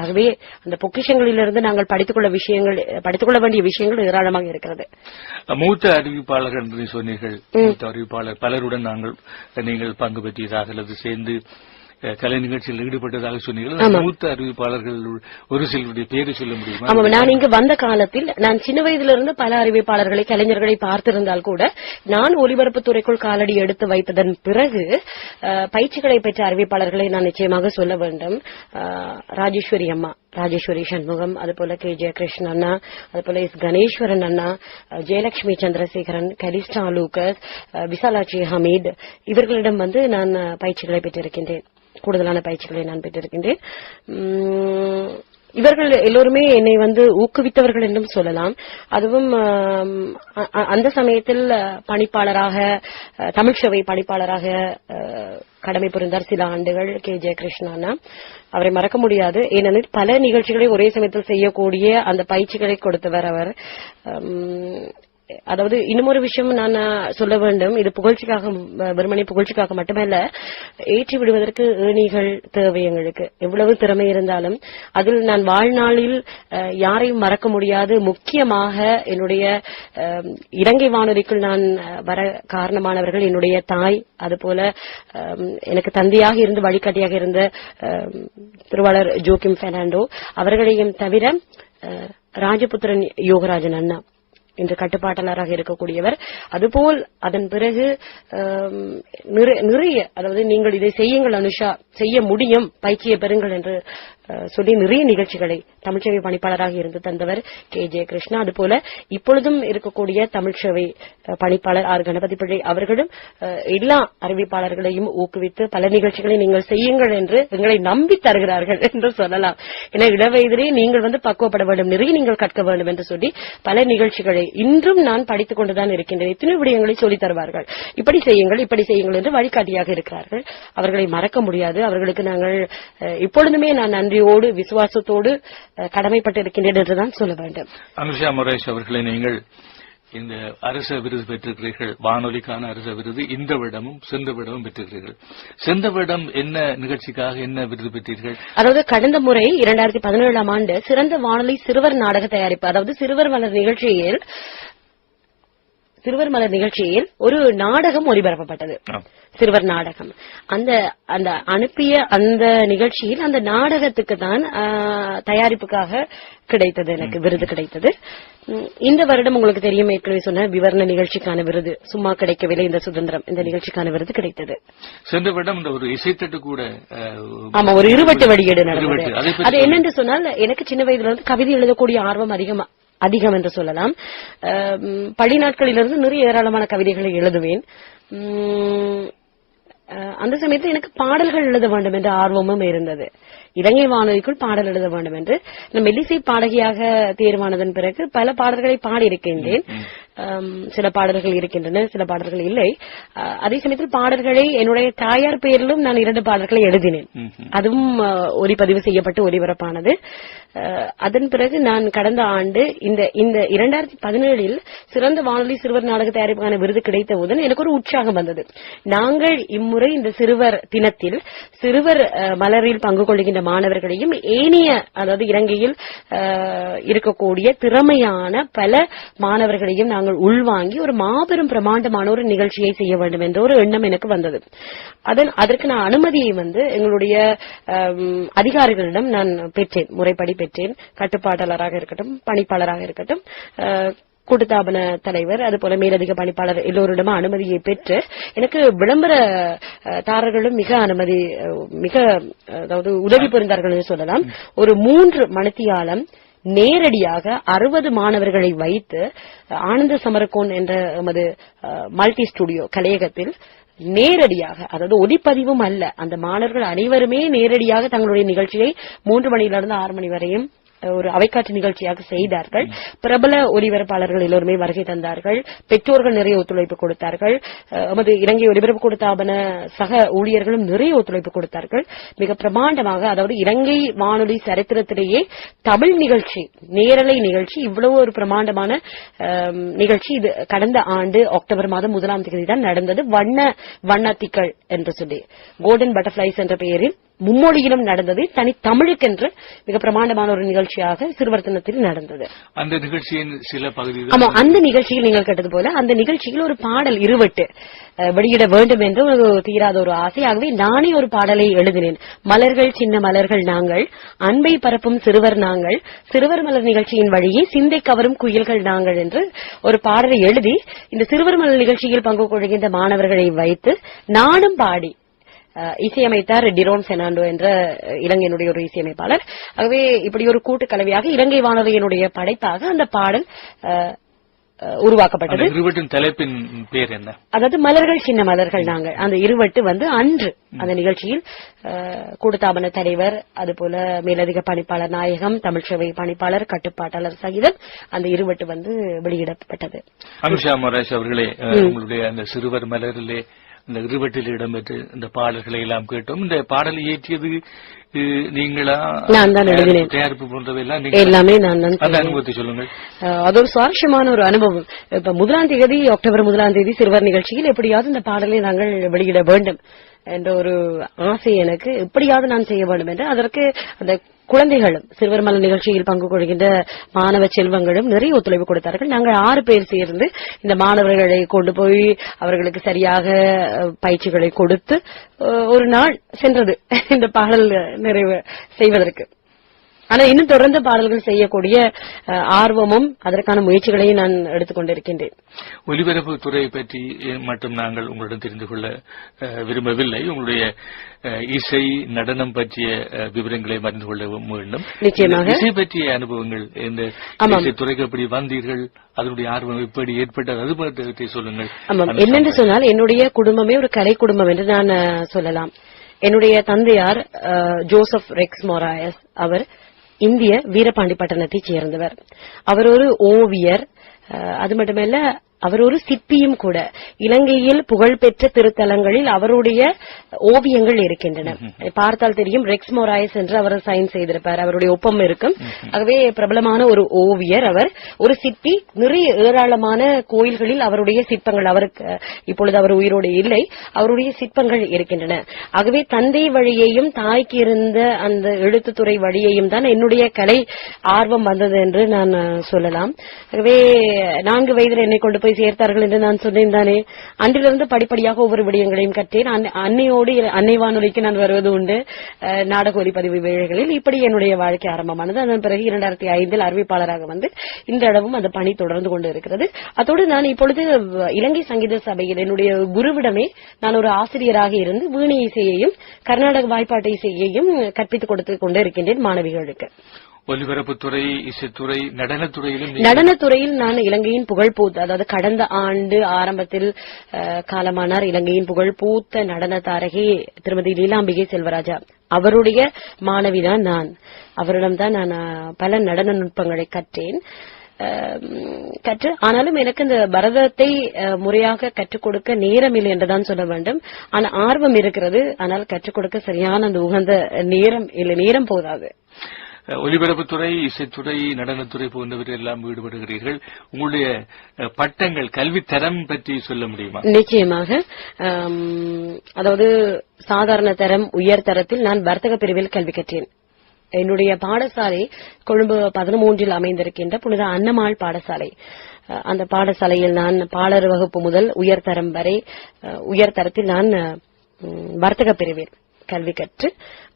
ஆகவே அந்த பொக்கிஷங்களிலிருந்து நாங்கள் படித்துக் கொள்ள வேண்டிய விஷயங்கள் ஏராளமாக இருக்கிறது. மூத்த அறிவிப்பாளர்கள் என்று சொன்னீர்கள். மூத்த அறிவிப்பாளர் பலருடன் நீங்கள் பங்கு பெற்றதாக அல்லது சேர்ந்து கலை நிகழ்ச்சியில் ஈடுபட்டதாக சொன்னீர்கள். மூத்த அறிவிப்பாளர்கள் ஒரு சிலருடைய பேரை சொல்ல முடியுமா? ஆமா, நான் இங்கு வந்த காலத்தில் நான் சின்ன வயதிலிருந்து பல அறிவிப்பாளர்களை, கலைஞர்களை பார்த்திருந்தால் கூட நான் ஒலிபரப்பு துறைக்குள் காலடி எடுத்து வைத்ததன் பிறகு பயிற்சிகளை பெற்ற அறிவிப்பாளர்களை நான் நிச்சயமாக சொல்ல வேண்டும். ராஜேஸ்வரி அம்மா, ராஜேஸ்வரி சண்முகம், அதுபோல KJ கிருஷ்ணன் அண்ணா, அதுபோல கணேஸ்வரன் அண்ணா, ஜெயலட்சுமி சந்திரசேகரன், கலிஸ்டா லூகஸ், விசாலாட்சி ஹமீத், இவர்களிடம் நான் பயிற்சிகளை பெற்றிருக்கின்றேன். கூடுதலான பயிற்சிகளை நான் பெற்றிருக்கின்றேன். இவர்கள் எல்லோருமே என்னை ஊக்குவித்தவர்கள் என்றும் சொல்லலாம். அதுவும் அந்த சமயத்தில் பணிப்பாளராக, தமிழ்ச்சவை பணிப்பாளராக கடமை புரிந்தார் சில ஆண்டுகள் KJ கிருஷ்ணன். அவரை மறக்க முடியாது. ஏனெனில் பல நிகழ்ச்சிகளை ஒரே சமயத்தில் செய்யக்கூடிய அந்த பயிற்சிகளை கொடுத்தவர் அவர். அதாவது இன்னும் ஒரு விஷயம் நான் சொல்ல வேண்டும். இது புகழ்ச்சிக்காக, வெறுமனே புகழ்ச்சிக்காக மட்டுமல்ல, ஏற்றி விடுவதற்கு ஏணிகள் தேவை. எங்களுக்கு எவ்வளவு திறமை இருந்தாலும் அதில் நான் வாழ்நாளில் யாரையும் மறக்க முடியாது. முக்கியமாக என்னுடைய இலங்கை வானொலிக்குள் நான் வர காரணமானவர்கள் என்னுடைய தாய், அதுபோல எனக்கு தந்தையாக இருந்து வழிகாட்டியாக இருந்த திருவாளர் ஜோக்கிம் பெர்னாண்டோ அவர்களையும் தவிர ராஜபுத்திரன் யோகராஜன் அண்ணா இன்று கட்டுப்பாட்டாளராக இருக்கக்கூடியவர். அதுபோல் அதன் பிறகு நிறைய, அதாவது நீங்கள் இதை செய்யுங்கள் அனுஷா, செய்ய முடியும், பயிற்சியை பெறுங்கள் என்று சொல்லி நிறைய நிகழ்ச்சிகளை தமிழ்ச்சேவை பணிப்பாளராக இருந்து தந்தவர் KJ கிருஷ்ணா. அதுபோல இப்பொழுதும் இருக்கக்கூடிய தமிழ்ச்சேவை பணிப்பாளர் R கணபதி பிள்ளை அவர்களும் எல்லா அறிவிப்பாளர்களையும் ஊக்குவித்து பல நிகழ்ச்சிகளை நீங்கள் செய்யுங்கள் என்று எங்களை நம்பி தருகிறார்கள் என்று சொல்லலாம். என இளவயதிலே நீங்கள் பக்குவப்பட வேண்டும், நிறைய நீங்கள் கற்க வேண்டும் என்று சொல்லி பல நிகழ்ச்சிகளை இன்றும் நான் படித்துக் கொண்டுதான் இருக்கின்றேன். இத்தனை விடயங்களை சொல்லித் தருவார்கள். இப்படி செய்யுங்கள் என்று வழிகாட்டியாக இருக்கிறார்கள். அவர்களை மறக்க முடியாது. அவர்களுக்கு நாங்கள் இப்பொழுதுமே நான் நன்றியோடு, விசுவாசத்தோடு கடமைப்பட்டு இருக்கின்றேன் என்றுதான் சொல்ல வேண்டும். அனுஷா மொரேஷ் அவர்களை, நீங்கள் இந்த அரச விருது பெற்றிருக்கிறீர்கள், வானொலிக்கான அரச விருது. இந்த விடமும் சென்ற விடமும் பெற்றிருக்கிறீர்கள். சென்ற விடம் என்ன நிகழ்ச்சிக்காக என்ன விருது பெற்றீர்கள்? அதாவது கடந்த முறை 2017ஆம் ஆண்டு சிறந்த வானொலி சிறுவர் நாடக தயாரிப்பு, அதாவது சிறுவர் மலர் நிகழ்ச்சியில் சிறுவர் மலர் நிகழ்ச்சியில் ஒரு நாடகம் ஒளிபரப்பப்பட்டது, சிறுவர் நாடகம். அந்த அந்த அனுப்பிய அந்த நிகழ்ச்சியில் அந்த நாடகத்துக்கு தான் தயாரிப்புக்காக கிடைத்தது, எனக்கு விருது கிடைத்தது. இந்த வருடம் உங்களுக்கு தெரியும், ஏற்கனவே சொன்ன விவரண நிகழ்ச்சிக்கான விருது, சும்மா கிடைக்கவில்லை இந்த சுதந்திரம், இந்த நிகழ்ச்சிக்கான விருது கிடைத்தது. சென்ற வருடம் இந்த ஒரு இசைத்தட்டு கூட, ஆமா, ஒரு இருவட்டு வெளியீடு நடந்தது. அது என்னென்று சொன்னால், எனக்கு சின்ன வயதுல இருந்து கவிதை எழுதக்கூடிய ஆர்வம் அதிகம் என்று சொல்லலாம். பள்ளி நாட்களிலிருந்து நிறைய ஏராளமான கவிதைகளை எழுதுவேன். அந்த சமயத்தில் எனக்கு பாடல்கள் எழுத வேண்டும் என்ற ஆர்வமும் இருந்தது. இலங்கை வானொலிக்குள் பாடல் எழுத வேண்டும் என்று மெல்லிசை பாடகியாக தேர்வானதன் பிறகு பல பாடல்களை பாடியிருக்கின்றேன். சில பாடல்கள் இருக்கின்றன, சில பாடல்கள் இல்லை. அதே சமயத்தில் பாடல்களை என்னுடைய தாயார் பெயரிலும் நான் 2 பாடல்களை எழுதினேன். அதுவும் ஒலிப்பதிவு செய்யப்பட்டு ஒலிபரப்பானது. அதன் பிறகு நான் கடந்த ஆண்டு இந்த 2017 சிறந்த வானொலி சிறுவர் நாடக தயாரிப்புக்கான விருது கிடைத்தவுடன் எனக்கு ஒரு உற்சாகம் வந்தது. நாங்கள் இம்முறை இந்த சிறுவர் தினத்தில் சிறுவர் மலரில் பங்கு கொள்கின்ற மாணவர்களையும் ஏனைய, அதாவது இலங்கையில் இருக்கக்கூடிய திறமையான பல மாணவர்களையும் நாங்கள் உள்வாங்கி ஒரு மாபெரும் பிரமாண்டமான ஒரு நிகழ்ச்சியை செய்ய வேண்டும் என்ற ஒரு எண்ணம் எனக்கு வந்தது. அதற்கு நான் அனுமதியை எங்களுடைய அதிகாரிகளிடம் நான் பெற்றேன், முறைப்படி பெற்றேன். கட்டுப்பாட்டாளராக இருக்கட்டும், பணிப்பாளராக இருக்கட்டும், கூட்டுத்தாபன தலைவர், அதுபோல மேலதிக பணிப்பாளர் எல்லோரிடமும் அனுமதியை பெற்று, எனக்கு விளம்பரதாரர்களும் மிக அதாவது உதவி புரிந்தார்கள் என்று சொல்லலாம். ஒரு 3 மணித்தியாலம் நேரடியாக 60 மாணவர்களை வைத்து ஆனந்த சமரகோன் என்ற எமது மல்டி ஸ்டுடியோ கலையகத்தில் நேரடியாக, அதாவது ஒலிப்பதிவும் அல்ல, அந்த மாணவர்கள் அனைவருமே நேரடியாக தங்களுடைய நிகழ்ச்சியை 3 மணியிலிருந்து 6 மணி வரையும் ஒரு அவைக்காட்சி நிகழ்ச்சியாக செய்தார்கள். பிரபல ஒலிபரப்பாளர்கள் எல்லோருமே வருகை தந்தார்கள். பெற்றோர்கள் நிறைய ஒத்துழைப்பு கொடுத்தார்கள். நமது இலங்கை ஒலிபரப்பு கூட்டத்தாபன சக ஊழியர்களும் நிறைய ஒத்துழைப்பு கொடுத்தார்கள். மிக பிரமாண்டமாக, அதாவது இலங்கை வானொலி சரித்திரத்திலேயே தமிழ் நிகழ்ச்சி, நேரலை நிகழ்ச்சி, இவ்வளவு ஒரு பிரமாண்டமான நிகழ்ச்சி இது கடந்த ஆண்டு அக்டோபர் மாதம் 1ஆம் தேதி தான் நடந்தது. வண்ணத்திக்கள் என்று சொல்லி கோல்டன் பட்டர்ஃபிளைஸ் என்ற பெயரில் மும்மொழியிலும் நடந்தது. தனி தமிழுக்கென்று மிக பிரமாண்டமான ஒரு நிகழ்ச்சியாக சிறுவர் தினத்தில் நடந்தது. அந்த நிகழ்ச்சியின் சில பகுதிகள், ஆமா, அந்த நிகழ்ச்சியில் நீங்கள் கேட்டது போல அந்த நிகழ்ச்சியில் ஒரு பாடல் இருவட்டு வெளியிட வேண்டும் என்று ஒரு தீராத ஒரு ஆசையாகவே நானே ஒரு பாடலை எழுதினேன். மலர்கள் சின்ன மலர்கள் நாங்கள், அன்பை பரப்பும் சிறுவர் நாங்கள், சிறுவர் மலர் நிகழ்ச்சியின் வழியே சிந்தை கவரும் குயில்கள் நாங்கள் என்று ஒரு பாடலை எழுதி இந்த சிறுவர் மலர் நிகழ்ச்சியில் பங்கு கொள்கின்ற மாணவர்களை வைத்து நானும் பாடி இசையமைத்தார் டிரோன் பெர்னாண்டோ என்ற இலங்கையினுடைய ஒரு இசையமைப்பாளர். ஆகவே இப்படி ஒரு கூட்டு கலவையாக இலங்கை வானொலியினுடைய படைப்பாக அந்த பாடல் உருவாக்கப்பட்டது. இருவட்டின் தலைப்பின் பேர் என்ன? அதாவது மலர்கள் சின்ன மலர்கள் நாங்கள். அந்த இருவட்டு அன்று அந்த நிகழ்ச்சியில் கூட்டத்தாபன தலைவர், அதுபோல மேலதிக பணிப்பாளர் நாயகம், தமிழ்ச்சேவை பணிப்பாளர், கட்டுப்பாட்டாளர் சகிதம் அந்த இருவட்டு வெளியிடப்பட்டது. அனுஷா மொராஸ் அவர்களே, உங்களுடைய அந்த சிறுவர் மலரிலே இந்த இருவட்டில் இடம்பெற்று இந்த பாடல்களை எல்லாம் கேட்டோம். இந்த பாடலை இயற்றியது நீங்களா? நான் தான் எழுதினேன். தயாரிப்பு போன்றவை எல்லாமே நான் தான். அந்த அனுபவத்தை சொல்லுங்கள். அது ஒரு சுவாரஸ்யமான ஒரு அனுபவம். இப்ப 1ஆம் தேதி அக்டோபர் 1ஆம் தேதி சிறுவர் நிகழ்ச்சியில் எப்படியாவது இந்த பாடலை நாங்கள் வெளியிட வேண்டும் என்ற ஒரு ஆசை எனக்கு, எப்படியாவது நான் செய்ய வேண்டும் என்று. அதற்கு அந்த குழந்தைகளும் சிறுவர் மலர் நிகழ்ச்சியில் பங்கு கொள்கின்ற மாணவ செல்வங்களும் நிறைய ஒத்துழைப்பு கொடுத்தார்கள். நாங்கள் 6 பேர் சேர்ந்து இந்த மாணவர்களை கொண்டு போய் அவர்களுக்கு சரியாக பயிற்சிகளை கொடுத்து ஒரு நாள் சென்றது இந்த பாடல் நிறைவு செய்வதற்கு. ஆனா இன்னும் தொடர்ந்து பாடல்கள் செய்யக்கூடிய ஆர்வமும் அதற்கான முயற்சிகளையும் நான் எடுத்துக்கொண்டிருக்கின்றேன். ஒலிபரப்பு துறை பற்றி மட்டும் நாங்கள் உங்களிடம் தெரிந்து கொள்ள விரும்பவில்லை, உங்களுடைய இசை நடனம் பற்றிய விவரங்களை அறிந்து கொள்ள வேண்டும். நிச்சயமாக இசை பற்றிய அனுபவங்கள், இந்த இசை துறைக்கு எப்படி வந்தீர்கள், அதனுடைய ஆர்வம் எப்படி ஏற்பட்டது, அது பற்றி சொல்லுங்கள். என்னென்று சொன்னால், என்னுடைய குடும்பமே ஒரு கலை குடும்பம் என்று நான் சொல்லலாம். என்னுடைய தந்தையார் ஜோசப் ரெக்ஸ் மொராயஸ், அவர் இந்திய வீரபாண்டி பட்டணத்தைச் சேர்ந்தவர். அவர் ஒரு ஓவியர், அது மட்டுமல்ல அவர் ஒரு சிற்பியும் கூட. இலங்கையில் புகழ்பெற்ற திருத்தலங்களில் அவருடைய ஓவியங்கள் இருக்கின்றன. பார்த்தால் தெரியும், ரெக்ஸ் மொராயஸ் என்று அவர் சைன் செய்திருப்பார், அவருடைய ஒப்பம் இருக்கும். ஆகவே பிரபலமான ஒரு ஓவியர் அவர், ஒரு சிற்பி. நிறைய ஏராளமான கோயில்களில் அவருடைய சிற்பங்கள், அவருக்கு இப்பொழுது அவர் உயிரோடு இல்லை, அவருடைய சிற்பங்கள் இருக்கின்றன. ஆகவே தந்தை வழியையும் தாய்க்கு இருந்த அந்த எழுத்துத்துறை வழியையும் தான் என்னுடைய கலை ஆர்வம் வந்தது என்று நான் சொல்லலாம். ஆகவே 4 வயதில் என்னை கொண்டு போய் என்னை சேர்த்தார்கள் என்று நான் சொன்னேன் தானே. அன்றிலிருந்து படிப்படியாக ஒவ்வொரு விடயங்களையும் கற்றேன். அன்னையோடு அன்னை வானொலிக்கு நான் வருவது உண்டு நாடக ஒலிப்பதிவு வேளைகளில். இப்படி என்னுடைய வாழ்க்கை ஆரம்பமானது. அதன் பிறகு 2005 அறிவிப்பாளராக வந்து இந்த இடமும் அந்த பணி தொடர்ந்து கொண்டு இருக்கிறது. அதோடு நான் இப்பொழுது இலங்கை சங்கீத சபையில் என்னுடைய குருவிடமே நான் ஒரு ஆசிரியராக இருந்து வீணை இசையையும் கர்நாடக வாய்ப்பாட்டு இசையையும் கற்பித்துக் கொடுத்து கொண்டு இருக்கின்றேன் மாணவிகளுக்கு. ஒலிபரப்புத்துறை, இசைத்துறை, நடனத்துறையில் நான் இலங்கையின் புகழ் பூத்த, அதாவது கடந்த ஆண்டு ஆரம்பத்தில் காலமானார் இலங்கையின் புகழ் பூத்த நடன தாரகி திருமதி லீலாம்பிகை செல்வராஜா அவருடைய மாணவிதான் நான். அவரிடம்தான் நான் பல நடன நுட்பங்களை கற்றேன். ஆனாலும் எனக்கு இந்த பரதத்தை முறையாக கற்றுக் கொடுக்க நேரம் இல்லை என்றுதான் சொல்ல வேண்டும். ஆனா ஆர்வம் இருக்கிறது. ஆனால் கற்றுக் கொடுக்க சரியான அந்த உகந்த நேரம் இல்லை, நேரம் போதாது. ஒலிபரப்புத்துறை, இசைத்துறை, நடனத்துறை போன்றவற்றில் எல்லாம் ஈடுபடுகிறீர்கள். உங்களுடைய பட்டங்கள், கல்வி தரம் பற்றி சொல்ல முடியுமா? நிச்சயமாக. அதாவது சாதாரண தரம், உயர் தரத்தில் நான் வர்த்தக பிரிவில் கல்வி கற்றேன். என்னுடைய பாடசாலை கொழும்பு 13 அமைந்திருக்கின்ற புனித அன்னமாள் பாடசாலை. அந்த பாடசாலையில் நான் பாடர் வகுப்பு முதல் உயர்தரம் வரை உயர்தரத்தில் நான் வர்த்தக பிரிவில் கல்வி கற்று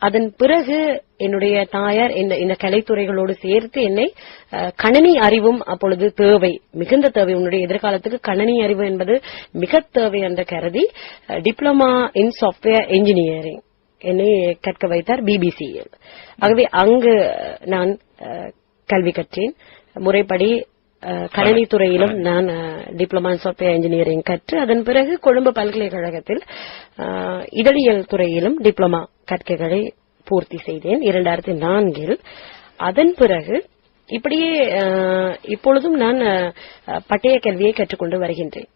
அதன் பிறகு என்னுடைய தாயார் இந்த கலைத்துறைகளோடு சேர்த்து என்னை கணினி அறிவும் அப்பொழுது தேவை, மிகுந்த தேவை, உன்னுடைய எதிர்காலத்துக்கு கணினி அறிவு என்பது மிக தேவை என்று கருதி டிப்ளமா இன் சாப்ட்வேர் இன்ஜினியரிங் என்னை கற்க வைத்தார் பிபிசியில். ஆகவே அங்கு நான் கல்வி கற்றேன். முறைப்படி கணினி துறையிலும் நான் டிப்ளமா இன் சாப்ட்வேர் இன்ஜினியரிங் கற்று அதன் பிறகு கொழும்பு பல்கலைக்கழகத்தில் இதழியல் துறையிலும் டிப்ளமா கற்கைகளை பூர்த்தி செய்தேன் 2004. அதன் பிறகு இப்படியே இப்பொழுதும் நான் பட்டய கல்வியை கற்றுக்கொண்டு வருகின்றேன்.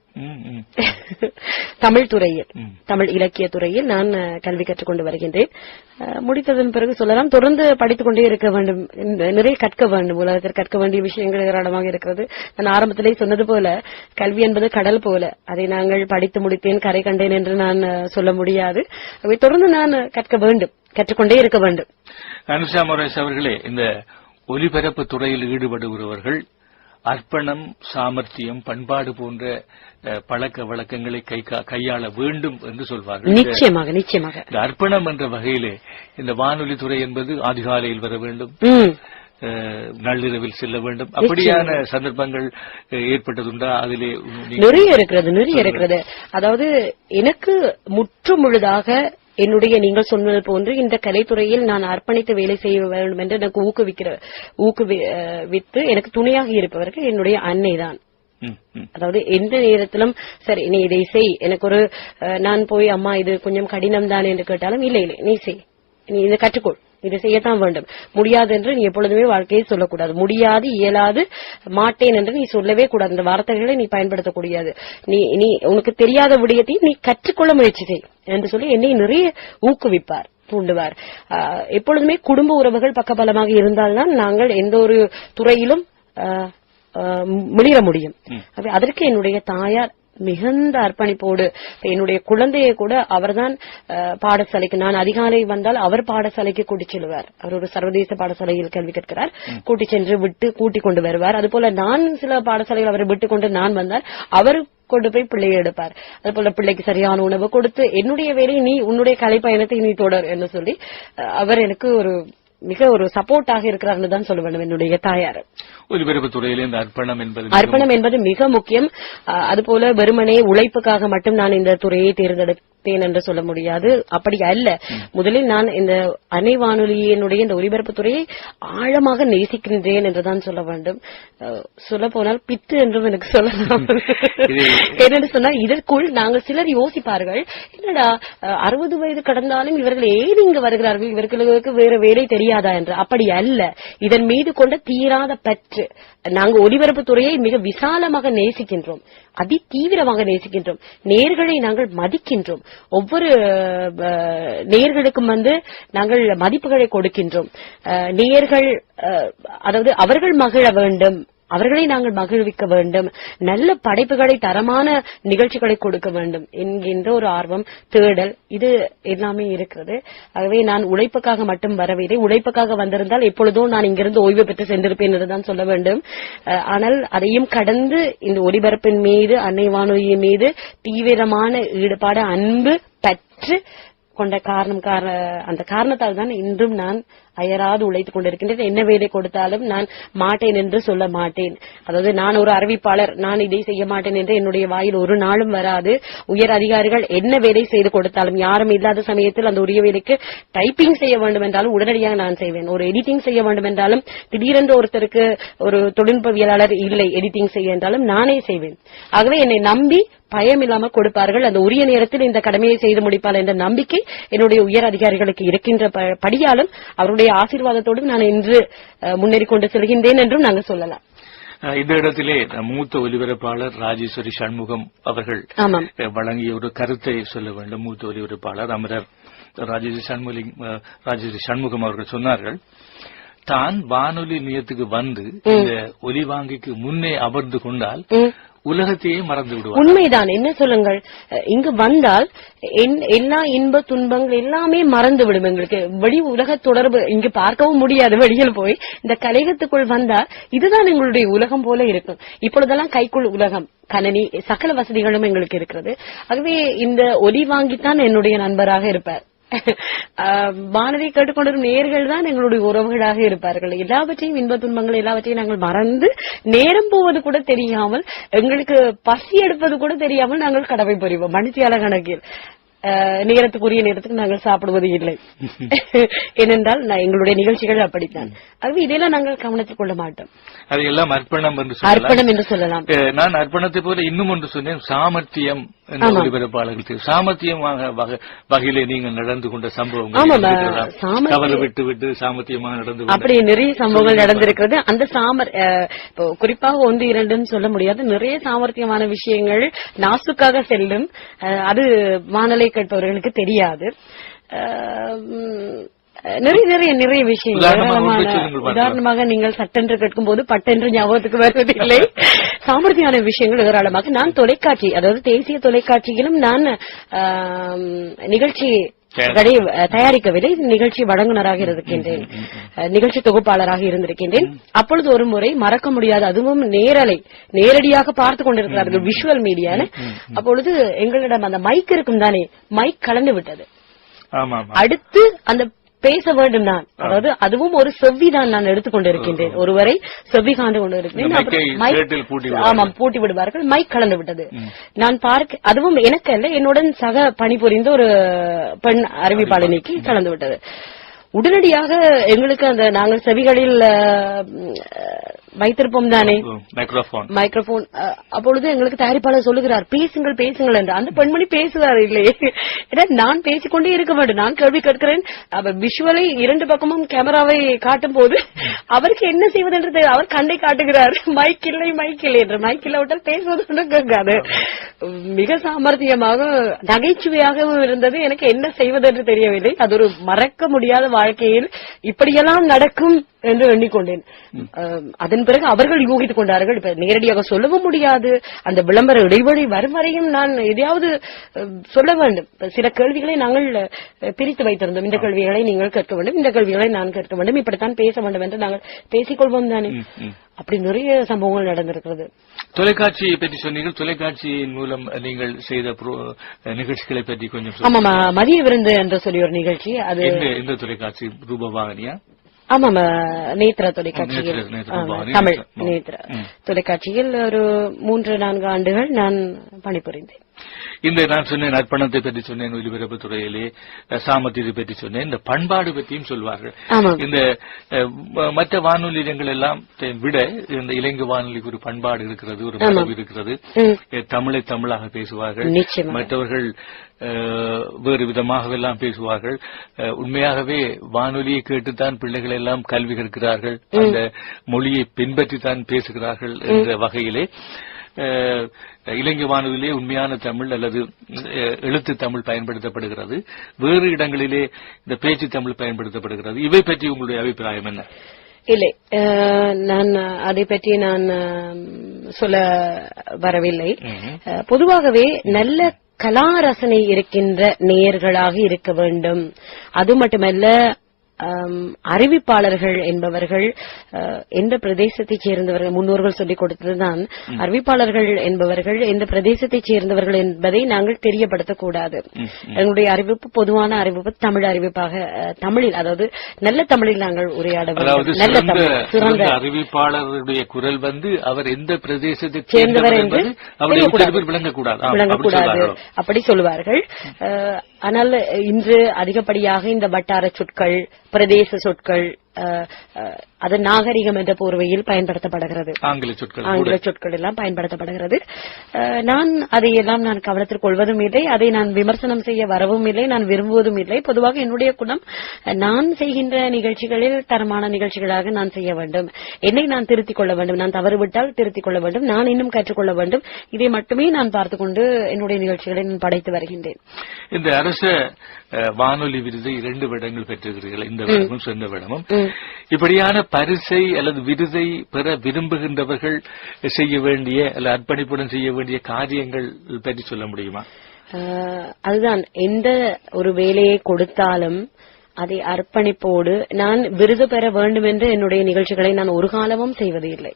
தமிழ் துறையில், தமிழ் இலக்கிய துறையில் நான் கல்வி கற்றுக்கொண்டு வருகின்றேன். முடித்ததன் பிறகு சொல்லலாம், தொடர்ந்து படித்துக் கொண்டே இருக்க வேண்டும், நிறைய கற்க வேண்டும். உலகத்தில் கற்க வேண்டிய விஷயங்கள் ஏராளமாக இருக்கிறது. நான் ஆரம்பத்திலே சொன்னது போல கல்வி என்பது கடல் போல, அதை நாங்கள் படித்து முடித்தேன், கரை கண்டேன் என்று நான் சொல்ல முடியாது. தொடர்ந்து நான் கற்க வேண்டும், கற்றுக்கொண்டே இருக்க வேண்டும். அனுஷா மொரேஸ் அவர்களே, இந்த ஒலிபரப்பு துறையில் ஈடுபடுகிறவர்கள் அர்ப்பணம், சாமர்த்தியம், பண்பாடு போன்ற பழக்க வழக்கங்களை கையாள வேண்டும் என்று சொல்வார்கள். நிச்சயமாக நிச்சயமாக. இந்த அர்ப்பணம் என்ற வகையிலே இந்த வானொலி துறை என்பது அதிகாலையில் வர வேண்டும், நள்ளிரவில் செல்ல வேண்டும், அப்படியான சந்தர்ப்பங்கள் ஏற்பட்டதுண்டா? அதிலே நிறைய இருக்கிறது. அதாவது எனக்கு முற்று முழுதாக என்னுடைய நீங்கள் சொன்னது போன்று இந்த கலைத்துறையில் நான் அர்ப்பணித்து வேலை செய்ய வேண்டும் என்று எனக்கு ஊக்குவித்து எனக்கு துணையாக இருப்பவர்கள் என்னுடைய அன்னை தான். அதாவது எந்த நேரத்திலும் சரி நீ இதை செய், எனக்கு ஒரு நான் போய் அம்மா இது கொஞ்சம் கடினம் தான் என்று கேட்டாலும் இல்லை நீ செய், நீ இதை கற்றுக்கொள், இதை செய்யத்தான் வேண்டும், முடியாது என்று நீ எப்பொழுதுமே வாழ்க்கையை சொல்லக்கூடாது, முடியாது, இயலாது, மாட்டேன் என்று நீ சொல்லவே கூடாது, இந்த வார்த்தைகளை நீ பயன்படுத்தக்கூடாது, நீ உனக்கு தெரியாத விடயத்தை நீ கற்றுக்கொள்ள முயற்சி செய் என்று சொல்லி என்னை நிறைய ஊக்குவிப்பார், தூண்டுவார். எப்பொழுதுமே குடும்ப உறவுகள் பக்கபலமாக இருந்தால்தான் நாங்கள் எந்த ஒரு துறையிலும் மிளிர முடியும். அதற்கு என்னுடைய தாயார் மிகுந்த அர்ப்பணிப்போடு என்னுடைய குழந்தையை கூட அவர்தான் பாடசாலைக்கு, நான் அதிகாலை வந்தால் அவர் பாடசாலைக்கு கூட்டிச் செல்வார். அவர் ஒரு சர்வதேச பாடசாலையில் கல்வி கற்கிறார். கூட்டிச் சென்று விட்டு கூட்டிக் கொண்டு வருவார். அதுபோல நான் சில பாடசாலைகள் அவரை விட்டுக் கொண்டு நான் வந்தால் அவர் கொண்டு போய் பிள்ளையை எடுப்பார். அதுபோல பிள்ளைக்கு சரியான உணவு கொடுத்து என்னுடைய வேலையை நீ உன்னுடைய கலை பயணத்தை நீ தொடர் என்று சொல்லி அவர் எனக்கு மிக ஒரு சப்போர்ட்டாக இருக்கிறார்னு தான் சொல்ல வேண்டும் என்னுடைய தாயார். ஒலிபரப்பு துறையிலே இந்த அர்ப்பணம் என்பது மிக முக்கியம். அதுபோல வெறுமனே உழைப்புக்காக மட்டும் நான் இந்த துறையை தேர்ந்தெடுத்தேன் என்று சொல்ல முடியாது. அப்படி அல்ல. முதலில் நான் இந்த அன்னை வானொலியினுடைய இந்த ஒலிபரப்பு துறையை ஆழமாக நேசிக்கின்றேன் என்றுதான் சொல்ல வேண்டும். சொல்ல போனால் பித்து என்றும் எனக்கு சொல்லலாம். என்னென்று சொன்னால் இதற்குள் நாங்கள் சிலர் யோசிப்பார்கள், என்னடா 60 வயது கடந்தாலும் இவர்கள் ஏன் இங்கு வருகிறார்கள், இவர்களுக்கு வேற வேலை தெரியாதா என்று. அப்படி அல்ல. இதன் மீது கொண்ட தீராத பற்று. நாங்கள் ஒலிபரப்பு துறையை மிக விசாலமாக நேசிக்கின்றோம், அதி தீவிரமாக நேசிக்கின்றோம். நேயர்களை நாங்கள் மதிக்கின்றோம். ஒவ்வொரு நேயர்களுக்கும் நாங்கள் மதிப்புகளை கொடுக்கின்றோம். நேயர்கள் அதாவது அவர்கள் மகிழ வேண்டும், அவர்களை நாங்கள் மகிழ்விக்க வேண்டும், நல்ல படைப்புகளை தரமான நிகழ்ச்சிகளை கொடுக்க வேண்டும் என்கின்ற ஒரு ஆர்வம், தேடல், இது எல்லாமே இருக்கிறது. ஆகவே நான் உழைப்புக்காக மட்டும் வரவில்லை. உழைப்புக்காக வந்திருந்தால் எப்பொழுதும் நான் இங்கிருந்து ஓய்வு பெற்று சென்றிருப்பேன் என்றுதான் சொல்ல வேண்டும். ஆனால் அதையும் கடந்து இந்த ஒலிபரப்பின் மீது, அன்னை வானொலியின் மீது தீவிரமான ஈடுபாடு, அன்பு பற்று கொண்ட அந்த காரணத்தால் தான் இன்றும் நான் அயராது உழைத்துக் கொண்டிருக்கின்றேன். என்ன வேலை கொடுத்தாலும் நான் மாட்டேன் என்று சொல்ல மாட்டேன். அதாவது நான் ஒரு அறிவிப்பாளர், நான் இதை செய்ய மாட்டேன் என்று என்னுடைய வாயில் ஒரு நாளும் வராது. உயர் அதிகாரிகள் என்ன வேலை செய்து கொடுத்தாலும், யாரும் இல்லாத சமயத்தில் அந்த உரிய வேலைக்கு டைப்பிங் செய்ய வேண்டும் என்றாலும் உடனடியாக நான் செய்வேன். ஒரு எடிட்டிங் செய்ய வேண்டும் என்றாலும் திடீரென்று ஒருத்தருக்கு ஒரு தொழில்நுட்பவியலாளர் இல்லை எடிட்டிங் செய்ய என்றாலும் நானே செய்வேன். ஆகவே என்னை நம்பி பயம் இல்லாமல் கொடுப்பார்கள். அந்த உரிய நேரத்தில் இந்த கடமையை செய்து முடிப்பார் என்ற நம்பிக்கை என்னுடைய உயர் அதிகாரிகளுக்கு இருக்கின்ற படியாலும் அவருடைய ஆசீர்வாதத்தோடு நான் இன்று முன்னேறிக் கொண்டு செல்கின்றேன் என்றும் நாங்கள் சொல்லலாம். இந்த இடத்திலே மூத்த ஒலிபரப்பாளர் ராஜேஸ்வரி சண்முகம் அவர்கள் வழங்கிய ஒரு கருத்தை சொல்ல வேண்டும். மூத்த ஒலிபரப்பாளர் அமரர் ராஜேஸ்வரி சண்முகம் அவர்கள் சொன்னார்கள், தான் வானொலி நிலையத்துக்கு வந்து இந்த ஒலிவாங்கிக்கு முன்னே அமர்ந்து கொண்டால் உலகத்தையே மறந்து விடுவார். உண்மைதான். என்ன சொல்லுங்கள், இங்கு வந்தால் எல்லா இன்ப துன்பங்கள் எல்லாமே மறந்து விடும். எங்களுக்கு வெளி உலக தொடர்பு இங்கு பார்க்கவும் முடியாது. வெளியில் போய் இந்த கலையகத்துக்குள் வந்தா இதுதான் எங்களுடைய உலகம் போல இருக்கும். இப்பொழுதெல்லாம் கைக்குள் உலகம், கணனி, சகல வசதிகளும் எங்களுக்கு இருக்கிறது. ஆகவே இந்த ஒலி வாங்கித்தான் என்னுடைய நண்பராக இருப்பார். வானதி கேட்டுக்கொண்டிருக்கும் நேர்கள் தான் எங்களுடைய உறவுகளாக இருப்பார்கள். எல்லாவற்றையும் இன்ப துன்பங்கள் எல்லாவற்றையும் நாங்கள் மறந்து, நேரம் போவது கூட தெரியாமல், எங்களுக்கு பசி எடுப்பது கூட தெரியாமல் நாங்கள் கடமை புரிவோம். மணித்தியால கணக்கில் நேரத்துக்குரிய நேரத்துக்கு நாங்கள் சாப்பிடுவது இல்லை. ஏனென்றால் எங்களுடைய நிகழ்ச்சிகள் அப்படித்தான். ஆகவே இதெல்லாம் நாங்கள் கவனத்தில் கொள்ள மாட்டோம். அதையெல்லாம் அர்ப்பணம் என்று சொல்லலாம். நான் அர்ப்பணத்தை போல இன்னும் ஒன்று சொன்னேன், சாமர்த்தியம். ஒலிபரப்பாளர்களுக்கு சாமர்த்தியம் வகையிலே நீங்கள் நடந்து கொண்ட சம்பவம், கவலை விட்டு சாமர்த்தியமாக நடந்து அப்படி நிறைய சம்பவங்கள் நடந்திருக்கிறது. அந்த குறிப்பாக 1, 2 சொல்ல முடியாது. நிறைய சாமர்த்தியமான விஷயங்கள் நாசுக்காக செல்லும். அது வானொலி கேட்பவர்களுக்கு தெரியாது. நிறைய விஷயங்கள். உதாரணமாக நீங்கள் சட்டென்று கேட்கும் போது பட்டென்று ஞாபகத்துக்கு வருவதில்லை. சாமர்த்தியான விஷயங்கள் ஏராளமாக. நான் தொலைக்காட்சி, அதாவது தேசிய தொலைக்காட்சியிலும் நான் நிகழ்ச்சி தயாரிக்கவில்லை, நிகழ்ச்சி வழங்குனராக இருக்கின்றேன், நிகழ்ச்சி தொகுப்பாளராக இருந்திருக்கின்றேன். அப்பொழுது ஒரு முறை மறக்க முடியாது, அதுவும் நேரடியாக பார்த்து கொண்டிருக்கிறார்கள், விஷுவல் மீடியான. அப்பொழுது எங்களிடம் அந்த மைக் இருக்கும் தானே, மைக் கலந்து விட்டது. அடுத்து அந்த பேச வேண்டும் நான், அதாவது அதுவும் ஒரு செவ்விதான் நான் எடுத்துக்கொண்டிருக்கின்றேன். ஒருவரை செவ்வி காண்டு கொண்டிருக்கிறேன். ஆமாம், பூட்டி விடுவார்கள். மைக் கலந்து விட்டது. நான் பார்க்க, அதுவும் எனக்கு அல்ல, என்னுடன் சக பணிபுரிந்த ஒரு பெண் அறிவிப்பாளனுக்கு கலந்து விட்டது. உடனடியாக எங்களுக்கு அந்த நாங்கள் செவிகளில் வைத்திருப்போம் தானே மைக்ரோபோன். அப்பொழுது எங்களுக்கு தயாரிப்பாளர் சொல்லுகிறார், பேசுங்கள் என்று. அந்த பெண்மணி பேசுவார் இல்லையே, நான் பேசிக்கொண்டே இருக்க வேண்டும். நான் கேள்வி கேட்கிறேன். அவர் விஷுவலை 2 பக்கமும் கேமராவை காட்டும் போது அவருக்கு என்ன செய்வதென்று அவர் கண்டை காட்டுகிறார். மைக் இல்லை என்று. மைக் இல்லாவிட்டால் பேசுவது கேட்காது. மிக சாமர்த்தியமாக நகைச்சுவையாகவும் இருந்தது. எனக்கு என்ன செய்வதென்று தெரியவில்லை. அது ஒரு மறக்க முடியாத வாழ்க்கையில் இப்படியெல்லாம் நடக்கும் என்று எண்ணிக்கொண்டேன். அதன் பிறகு அவர்கள் யூகித்துக் கொண்டார்கள். இப்ப நேரடியாக சொல்லவும் முடியாது. அந்த விளம்பர இடைவெளி வரும் வரையும் நான் எதையாவது சொல்ல வேண்டும். சில கேள்விகளை நாங்கள் பிரித்து வைத்திருந்தோம். இந்த கேள்விகளை நீங்கள் கேட்க வேண்டும், இந்த கேள்விகளை நான் கேட்க வேண்டும், இப்படித்தான் பேச வேண்டும் என்று நாங்கள் பேசிக்கொள்வோம் தானே. அப்படி நிறைய சம்பவங்கள் நடந்திருக்கிறது. தொலைக்காட்சியை பற்றி சொன்னீர்கள். தொலைக்காட்சியின் மூலம் நீங்கள் செய்த நிகழ்ச்சிகளை பற்றி கொஞ்சம். ஆமா, மதிய விருந்து என்று சொல்லி ஒரு நிகழ்ச்சி. அது எந்த தொலைக்காட்சி? ரூபவாகினியா? ஆமாம், நேத்ரா தொலைக்காட்சியில், தமிழ் நேத்ரா தொலைக்காட்சியில் ஒரு 3-4 ஆண்டுகள் நான் பணிபுரிந்தேன். இந்த நான் சொன்னேன், அர்ப்பணத்தை பற்றி சொன்னேன், ஒலிபரப்பு துறையிலே சாமர்த்தியத்தை பற்றி சொன்னேன், இந்த பண்பாடு பற்றியும் சொல்வார்கள். இந்த மற்ற வானொலி நிலையங்கள் எல்லாம் விட இந்த இலங்கை வானொலிக்கு ஒரு பண்பாடு இருக்கிறது, ஒரு மரபு இருக்கிறது. தமிழை தமிழாக பேசுவார்கள், மற்றவர்கள் வேறு விதமாகவெல்லாம் பேசுவார்கள். உண்மையாகவே வானொலியை கேட்டுத்தான் பிள்ளைகள் எல்லாம் கல்வி கற்கிறார்கள், அந்த மொழியை பின்பற்றித்தான் பேசுகிறார்கள் என்ற வகையிலே இலங்கை வானொலியிலே உண்மையான தமிழ் அல்லது எழுத்து தமிழ் பயன்படுத்தப்படுகிறது. வேறு இடங்களிலே இந்த பேச்சு தமிழ் பயன்படுத்தப்படுகிறது. இவை பற்றி உங்களுடைய அபிப்பிராயம் என்ன? இல்லை, நான் அதை பற்றி நான் சொல்ல வரவில்லை. பொதுவாகவே நல்ல கலா ரசனை இருக்கின்ற நேயர்களாக இருக்க வேண்டும். அது மட்டுமல்ல, அறிவிப்பாளர்கள் என்பவர்கள் எந்த பிரதேசத்தைச் சேர்ந்தவர்கள், முன்னோர்கள் சொல்லிக் கொடுத்ததுதான், அறிவிப்பாளர்கள் என்பவர்கள் எந்த பிரதேசத்தைச் சேர்ந்தவர்கள் என்பதை நாங்கள் தெரியப்படுத்தக்கூடாது. எங்களுடைய அறிவிப்பு பொதுவான அறிவிப்பு, தமிழ் அறிவிப்பாக, தமிழில், அதாவது நல்ல தமிழில் நாங்கள் உரையாட வேண்டும். நல்ல தமிழ், சிறந்த அறிவிப்பாளருடைய குரல் அவர் எந்த பிரதேசத்தைச் சேர்ந்தவர் என்று விளங்கக்கூடாது, அப்படி சொல்லுவார்கள். ஆனால் இன்று அதிகப்படியாக இந்த வட்டார சொற்கள், பிரதேச சொற்கள், அது நாகரிகம் என்ற போர்வையில் பயன்படுத்தப்படுகிறது. ஆங்கில சொற்கள் எல்லாம் பயன்படுத்தப்படுகிறது. நான் அதையெல்லாம் நான் கவனத்தில் கொள்வதும் இல்லை, அதை நான் விமர்சனம் செய்ய வரவும் இல்லை, நான் விரும்புவதும் இல்லை. பொதுவாக என்னுடைய குணம், நான் செய்கின்ற நிகழ்ச்சிகளில் தரமான நிகழ்ச்சிகளாக நான் செய்ய வேண்டும். என்னை நான் திருத்திக் கொள்ள வேண்டும். நான் தவறுவிட்டால் திருத்திக் கொள்ள வேண்டும். நான் இன்னும் கற்றுக்கொள்ள வேண்டும். இதை மட்டுமே நான் பார்த்துக் கொண்டு என்னுடைய நிகழ்ச்சிகளை நான் படைத்து வருகின்றேன். இந்த அரச வானொலி விருதை 2 வருடங்கள் பெற்றிருக்கிறீர்கள், இந்த வருடமும் சென்ற வருடமும். இப்படியான பரிசை அல்லது விருதை பெற விரும்புகின்றவர்கள் செய்ய வேண்டிய அல்லது அர்ப்பணிப்புடன் செய்ய வேண்டிய காரியங்கள் பற்றி சொல்ல முடியுமா? அதுதான், எந்த ஒரு வேலையை கொடுத்தாலும் அதை அர்ப்பணிப்போடு, நான் விருது பெற வேண்டும் என்று என்னுடைய நிகழ்ச்சிகளை நான் ஒரு காலமும் செய்வது இல்லை.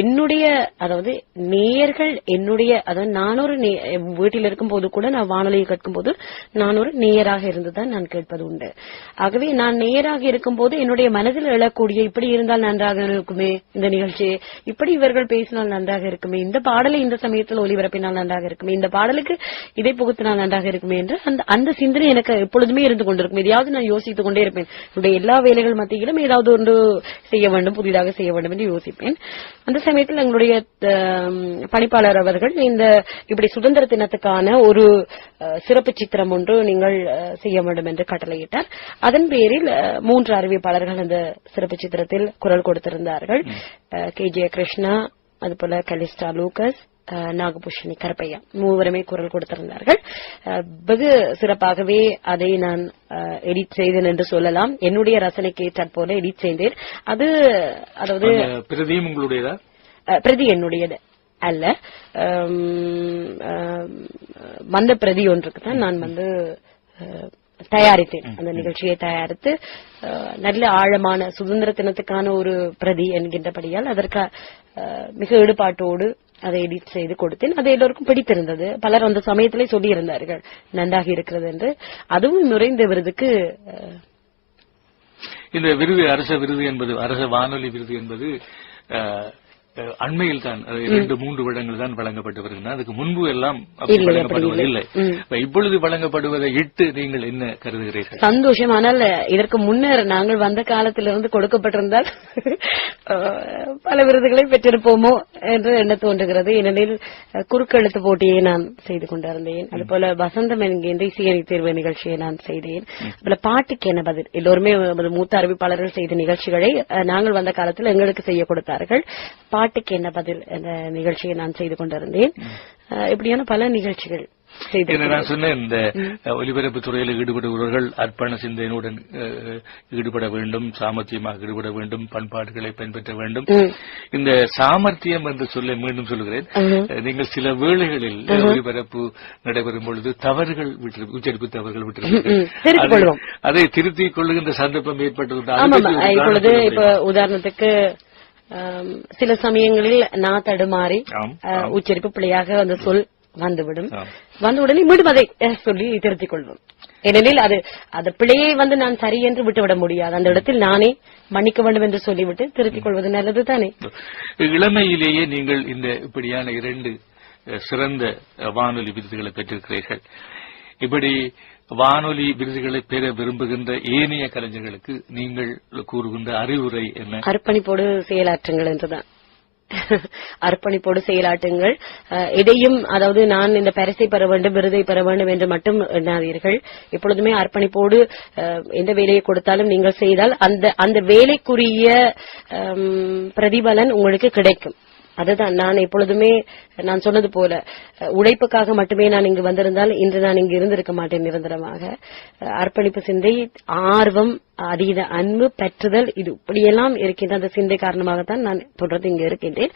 என்னுடைய, அதாவது நேயர்கள், என்னுடைய, அதாவது நான் ஒரு வீட்டில் இருக்கும் போது கூட, நான் வானொலியை கேட்கும் போது நான் ஒரு நேயராக இருந்துதான் நான் கேட்பது உண்டு. ஆகவே நான் நேயராக இருக்கும் போது என்னுடைய மனதில் எழக்கூடிய, இப்படி இருந்தால் நன்றாக இருக்குமே இந்த நிகழ்ச்சி, இப்படி இவர்கள் பேசினால் நன்றாக இருக்குமே, இந்த பாடலை இந்த சமயத்தில் ஒலிபரப்பினால் நன்றாக இருக்குமே, இந்த பாடலுக்கு இதை புகுத்தினால் நன்றாக இருக்குமே என்று அந்த சிந்தனை எனக்கு எப்பொழுதுமே இருந்து கொண்டிருக்கும். எதையாவது நான் யோசித்துக் கொண்டே இருப்பேன். என்னுடைய எல்லா வேலைகள் மத்தியிலும் ஏதாவது ஒன்று செய்ய வேண்டும், புதிதாக செய்ய வேண்டும் என்று யோசிப்பேன். அந்த சமயத்தில் எங்களுடைய பணிப்பாளர் அவர்கள், இந்த இப்படி சுதந்திர தினத்துக்கான ஒரு சிறப்பு சித்திரம் ஒன்று நீங்கள் செய்ய வேண்டும் என்று கட்டளையிட்டார். அதன் பேரில் 3 அறிவிப்பாளர்கள் அந்த சிறப்பு சித்திரத்தில் குரல் கொடுத்திருந்தார்கள். KJ கிருஷ்ணா, அதுபோல கலிஸ்டா லூகஸ், நாகபூஷணி கருப்பையா, 3 குரல் கொடுத்திருந்தார்கள். வெகு சிறப்பாகவே அதை நான் எடிட் செய்தேன் என்று சொல்லலாம். என்னுடைய ரசனைக்கு ஏற்றாற்போல எடிட் செய்தேன். அது, அதாவது பிரதியும் உங்களுடையதா? பிரதி என்னுடையது அல்ல, வந்த பிரதி ஒன்றுக்கு தான் நான் தயாரித்தேன். அந்த நிகழ்ச்சியை தயாரித்து நல்ல ஆழமான சுதந்திர தினத்துக்கான ஒரு பிரதி என்கின்றபடியால் அதற்கு மிக ஈடுபாட்டோடு அதை எடிட் செய்து கொடுத்தேன். அது எல்லோருக்கும் பிடித்திருந்தது. பலர் அந்த சமயத்திலே சொல்லியிருந்தார்கள் நன்றாக இருக்கிறது என்று. அதுவும் நுழைந்த விருதுக்கு, இந்த விருது, அரச விருது என்பது, அரச வானொலி விருது என்பது அண்மையில் தான் 2-3 வருடங்கள் தான் வழங்கப்பட்டு வருகின்றன. அதுக்கு முன்பு எல்லாம் வழங்கப்படுவதில்லை. இப்பொழுது வழங்கப்படுவதை இட்டு நீங்கள் என்ன கருதுகிறீர்கள்? சந்தோஷம். ஆனால் இதற்கு முன்னர் நாங்கள் வந்த காலத்திலிருந்து கொடுக்கப்பட்டிருந்தால் பல விருதுகளை பெற்றிருப்போமோ என்று எண்ண தோன்றுகிறது. ஏனெனில் குறுக்கெழுத்து போட்டியை நான் செய்து கொண்டிருந்தேன். அதுபோல வசந்தம் என்கின்ற இசையணி தேர்வு நிகழ்ச்சியை நான் செய்தேன். அதுபோல பாட்டுக்கு என்ன பதில், எல்லோருமே மூத்த அறிவிப்பாளர்கள் செய்த நிகழ்ச்சிகளை நாங்கள் வந்த காலத்தில் எங்களுக்கு செய்ய கொடுத்தார்கள். பாட்டுக்கு என்ன பதில் என்ற நிகழ்ச்சியை நான் செய்து கொண்டிருந்தேன். இப்படியான பல நிகழ்ச்சிகள் நான் சொன்னேன். இந்த ஒலிபரப்பு துறையில் ஈடுபடுபவர்கள் அர்ப்பண சிந்தனையுடன் ஈடுபட வேண்டும், சாமர்த்தியமாக ஈடுபட வேண்டும், பண்பாடுகளை பின்பற்ற வேண்டும். இந்த சாமர்த்தியம் என்று சொல்ல மீண்டும் சொல்கிறேன். நீங்கள் சில வேளைகளில் ஒலிபரப்பு நடைபெறும் பொழுது தவறுகள், உச்சரிப்பு தவறுகள் விட்டு அதை திருத்திக் கொள்ளுகின்ற சந்தர்ப்பம் ஏற்பட்டது. இப்பொழுது இப்ப உதாரணத்துக்கு சில சமயங்களில் நான் தடுமாறி உச்சரிப்பு பிழையாக அந்த சொல் வந்துவிடும். வந்தவுடனே மீண்டும் அதை சொல்லி திருத்திக் கொள்வோம். ஏனெனில் அது பிழையை நான் சரி என்று விட்டுவிட முடியாது. அந்த இடத்தில் நானே மன்னிக்க வேண்டும் என்று சொல்லிவிட்டு திருத்திக் கொள்வது நல்லது தானே. இளமையிலேயே நீங்கள் இந்த இப்படியான 2 சிறந்த வானொலி விருதுகளை பெற்றிருக்கிறீர்கள். இப்படி வானொலி விருதுகளை பெற விரும்புகின்ற ஏனைய கலைஞர்களுக்கு நீங்கள் கூறுகின்ற அறிவுரை என்ன? அர்ப்பணிப்போடு செயலாற்றுங்கள் என்றுதான். அர்ப்பணிப்போடு செயலாற்றுங்கள். எதையும், அதாவது நான் இந்த பரிசை பெற வேண்டும், விருதை பெற வேண்டும் என்று மட்டும் எண்ணாதீர்கள். எப்பொழுதுமே அர்ப்பணிப்போடு எந்த வேலையை கொடுத்தாலும் நீங்கள் செய்தால் அந்த வேலைக்குரிய பிரதிபலன் உங்களுக்கு கிடைக்கும். அதுதான் நான் எப்பொழுதுமே நான் சொன்னது போல உழைப்புக்காக மட்டுமே நான் இங்கு வந்திருந்தால் இன்று நான் இங்கு இருந்திருக்க மாட்டேன். நிரந்தரமாக அர்ப்பணிப்பு சிந்தை, ஆர்வம், அதீத அன்பு, பற்றுதல், இது இப்படியெல்லாம் இருக்கின்ற அந்த சிந்தை காரணமாகத்தான் நான் தொடர்ந்து இங்கு இருக்கின்றேன்.